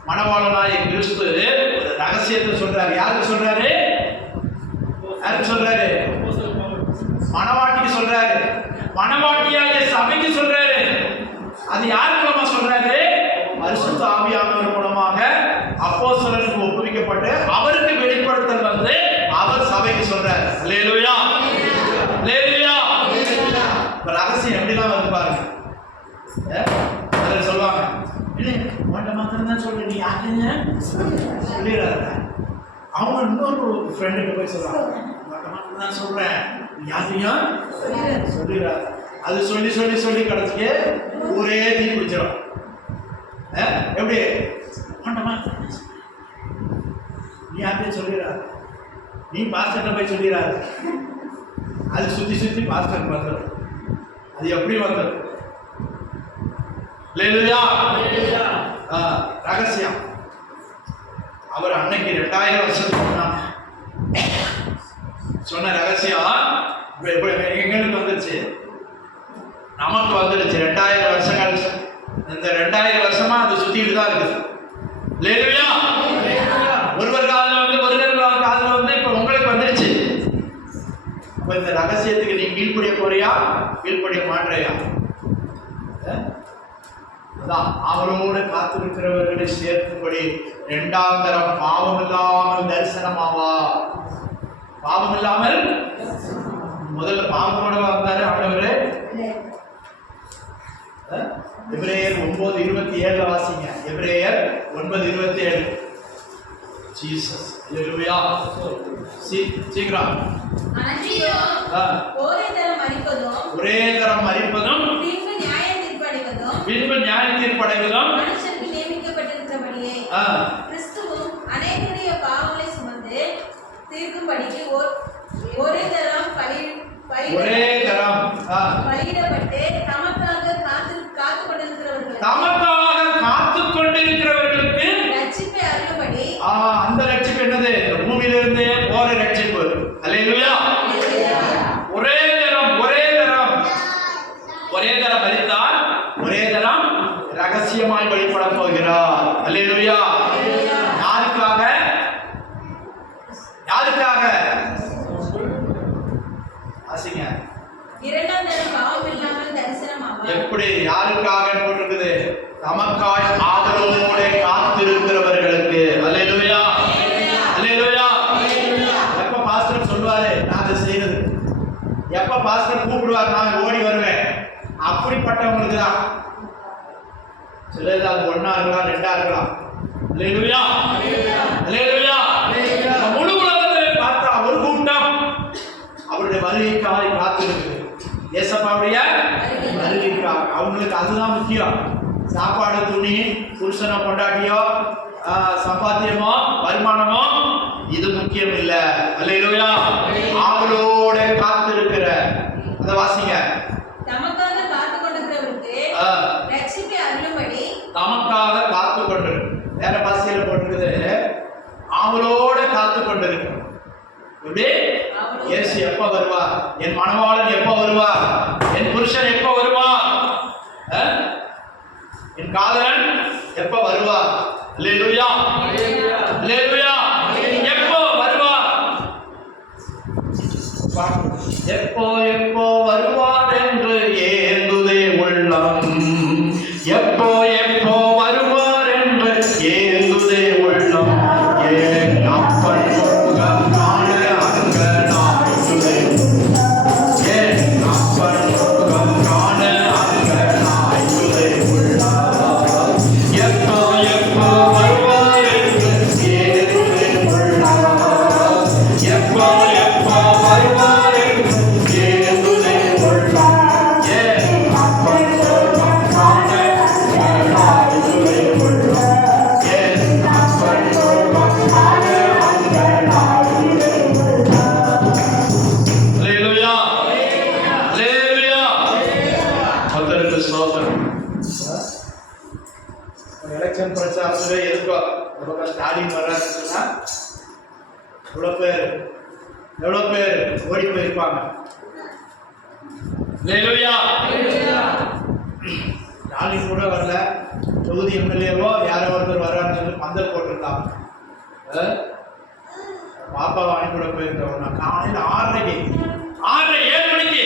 மணவாளனாகிய கிறிஸ்து ஒரு ரகசியத்தை சொல்றாரு. யாருக்கு சொல்றாரு? யாருக்கு சொல்றாரு? மணவாட்டிக்கு சொல்றாரு. மணவாட்டியாகிய சபைக்கு சொல்றாரு. அது யார் மூலமா சொல்றாரு? பரிசுத்த ஆவியானவர் மூலமாக அப்போஸ்தலருக்கு ஒப்புவிக்கப்பட்டு அவருக்கு வெளிப்படுத்தல் வந்து அவர் சபைக்கு சொல்றாரு. அல்லேலூயா, அல்லேலூயா. ரகசியம் எப்படிலாம் வந்து பாருங்க. அதில் சொல்லுவாங்க, உன்ட்ட மாத்திரம் தான் சொல்லு, நீ யாருங்க சொல்லிடுறாரு. அவங்க இன்னொரு ஃப்ரெண்டுக்கு போய் சொல்லுவாங்க, உன்ட்ட மாத்திரம் தான் சொல்றேன், நீ யாரையும் சொல்லிடுறாரு. அது சொல்லி சொல்லி சொல்லி கடைசிக்கு ஒரே தீ பிடிச்சிடும். எப்படி? உன்ட்ட மாத்திரம் நீ யார்கிட்ட சொல்லிடுறாரு, நீ பாஸ்டர்கிட்ட போய் சொல்லிடுறாரு. அது சுற்றி சுற்றி பாஸ்டர் வந்துடும். அது எப்படி வந்துடும்? அல்லேலூயா. ரகசியம். அவர் அன்னைக்கு 2000 வருஷத்துக்கு சொன்ன ரகசியம் எங்களுக்கு வந்துருச்சு, நமக்கு வந்துடுச்சு. 2000 வருஷங்கள், இந்த 2000 வருஷமா அது சுத்திட்டு தான் இருக்குது. அல்லேலூயா. ஒருவர் காதுல வந்து ஒருவர் காதுல வந்து இப்ப உங்களுக்கு வந்துடுச்சு. அப்ப இந்த ரகசியத்துக்கு நீ கீழ்ப்படிய போறியா, கீழ்ப்படிய மாட்டறியா? அதான் அவரோடு காத்திருக்கிறவர்களை சேர்க்கும்படி 2ஆம் தரம் பாவம் இல்லாமல் தரிசனமாவா. பாவம் இல்லாமல் முதல்ல பாவத்தோட வந்தாரு ஆண்டவரு. எபிரேயர் 9:27 வாசிங்க. எபிரேயர் 9:27. ஜீசஸ். அல்லேலூயா. சீக்கிரம். ஒரே தரம் மரிப்பதும் பின்பு நியாய தீர்ப்படைவதும் மனுஷனுக்கு நியமிக்கப்பட்டிருக்கிறபடியே கிறிஸ்துவும் அநேகருடைய பாவங்களை சுமந்து தீர்க்கும்படிக்கு ஒரே தரம் பலியிடப்பட்டு தமக்காக காத்துக் கொண்டிருக்கிறவர்களுக்கு ரட்சிப்பை அருளும்படி. அந்த ரட்சிப்பு என்னது? பூமியிலிருந்து போற ரட்சிப்பு. அல்லேலூயா. ஒரே தரம் பலித்தார், ஒரே தரம் ரகசியமாய் வெளிப்பட போகிறார். அல்லேலூயா. யாருக்காக? யாருக்காக? ஆசிங்க. 2ஆம் தரம் பாவம் இல்லாமல் தரிசனமாவார். எப்படி? யாருக்காக போட்டிருக்குது? தமக்காய் ஆதரவோடு காத்திருக்கிறவர்களுக்கு. அல்லேலூயா, அல்லேலூயா. எப்ப பாஸ்டர் சொல்லுவாரு நான் அதை செய்யறது, எப்ப பாஸ்டர் கூப்பிடுவார் நான் ஓடி வருவேன், அப்படிப்பட்டவங்களுக்கு தான். சிலது அது 1ஆ இருக்கலாம், 2ஆ இருக்கலாம். அல்லேலூயா, அல்லேலூயா. முழு உலகத்தை பார்த்தா ஒரு கூட்டம் அவருடைய வருகைக்காக காத்திருக்கு. ஏசப்பாவுடைய வருகைக்காக. அவங்களுக்கு அதுதான் முக்கியம். சாப்பாடு, துணி, புருஷனோ பொண்டாட்டியோ, சம்பாத்தியமோ வருமானமோ இது முக்கியம் இல்லை. அல்லேலூயா. அவளோட காத்திருக்கிற அத வாசிங்க. தமக்காக காத்து கொண்டிருக்கிறவருக்கு ரட்சிப்பை அருளும்படி. தமக்காக காத்து கொண்டு வேற பாசியில போட்டு சொல்லப்பட்டிருக்குது, ஆவலோட காத்து கொண்டிருக்கிறோம். எப்படி? இயேசு எப்ப வருவா, என் மணவாளன் எப்ப வருவா, என் புருஷன் எப்ப வருவா, என் காதலன் எப்ப வருவா, அல்லேலூயா அல்லேலூயா, எப்போ வருவா, எப்போ எப்போ வருவார் என்று ஏங்குதே உள்ளம், எப்போ எப்போ வருவார் என்று ஏங்குதே உள்ளம், ஏன் அப்பன் முகம் காண அங்கனாயுதே, ஏன் அப்பன் முகம் காண அங்கனாயுதே உள்ளம், எப்போ எப்போ வருவார் என்று ஏங்குதே உள்ளம், எப்போ எப்போ வருவார் என்று ஏங்குதே உள்ளம், ஏன் அப்பன் முகம் காண அங்கனாயுதே உள்ளம், ஏன் அப்பன் முகம் காண அங்கனாயுதே உள்ளம். அல்லேலூயா அல்லேலூயா. கர்த்தருக்கு ஸ்தோத்திரம். எலெக்ஷன் பிரச்சாரத்துல இருக்கோ நம்ம ஸ்டாலின் வர்றாருன்னா எவ்வளோ பேர் ஓடி போயிருப்பாங்க. அல்லேலூயா. ஸ்டாலின் கூட வரல, தொகுதி எம்எல்ஏவோ யாரோ ஒருத்தர் வர்றாருன்னு சொல்லி பந்தல் போட்டிருந்தாங்க. பாப்பாவை அனுப்பிவிட போயிருக்கோம். நான் காலையில் 6:30 7 மணிக்கு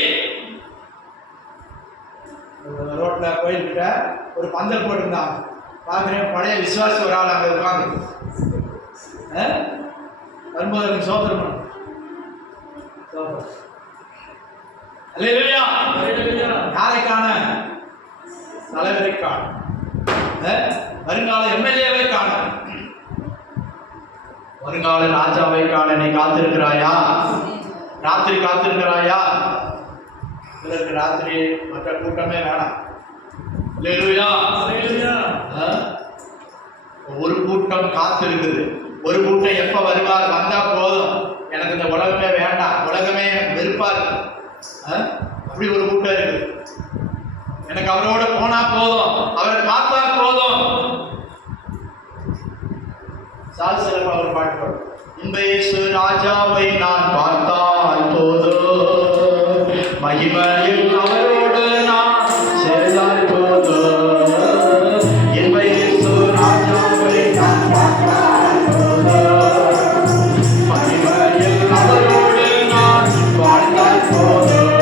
ரோட்ல கோயில்கிட்ட ஒரு பந்தல் போட்டிருந்தாங்க. பார்க்குறேன், பழைய விசுவாசி ஒரு ஆள் அங்கே இருக்காங்க. வரும்போது எனக்கு சோத்திரம் பண்ணு. அல்லேலூயா. யாரை காண? தலைவரை காண, வருங்கால எம்எல்ஏவை காண, வருங்கால ராஜாவை காண நீ காத்திருக்கிறாயா? ராத்திரி காத்திருக்கிறாயா? இதற்கு ராத்திரி மற்ற கூட்டமே வேணாம். அல்லேலூயா. ஒரு கூட்டம் காத்திருக்குது. ஒரு கூட்டம் எப்ப வருவார், வந்தா போதும், எனக்கு இந்த உலகமே வேண்டாம், உலகமே எனக்கு வெறுப்பா இருக்கு, அப்படி ஒரு கூட்டம் இருக்குது. எனக்கு அவரோட போனா போதும், அவரை பார்த்தா போதும். சால்சலப்பா ஒரு பாட்டு பாடும். இன்ப இயேசு ராஜாவை நான் பார்த்தால் போதும், மகிமையில் அவரோடு நான் சேர்ந்தால் போதும், இன்ப இயேசு ராஜாவை நான் பார்த்தால் போதும், மகிமையில் அவரோடு நான் வாழ்ந்தால் போதும்,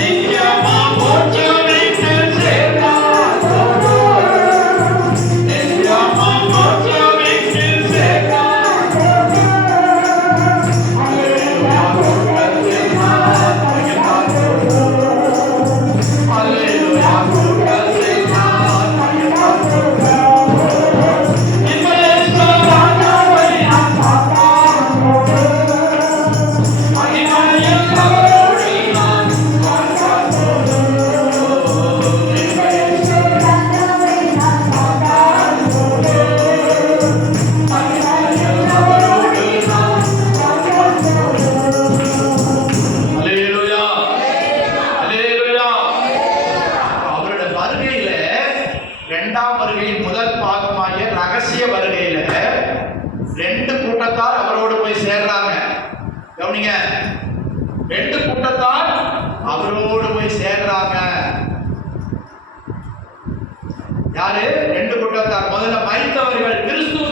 நித்தியமா போற்று வைத்து சேர்ந்தால் போதும், நித்தியமா போற்று வைத்து சேர்ந்தால் போதும், அல்லேலூயா கூட்டத்தில் நான் மகிழ்ந்தால் போதும், அல்லேலூயா கூட்டத்தில் நான் மகிழ்ந்தால் போதும், இன்ப இயேசு ராஜாவை நான் பார்த்தால் போதும், மகிமையில் அவரோடு நான் வாழ்ந்தால் போதும், இன்ப இயேசு ராஜாவை நான் பார்த்தால் போதும், மகிமையில் அவரோடு நான் வாழ்ந்தால் போதும். அல்லேலூயா அல்லேலூயா. அவருடைய வருகையில, இரண்டாம் வருகையின் முதல் பாகமாகிய ரகசிய வருகையில 2 கூட்டத்தார் அவரோடு போய் சேர்றாங்க. கவனிங்க, 2 கூட்டத்தார் அவரோடு போய் சேர்றாங்க. யாரு 2 கூட்டத்தார்? முதல்ல மரித்தவர்கள், கிறிஸ்துவ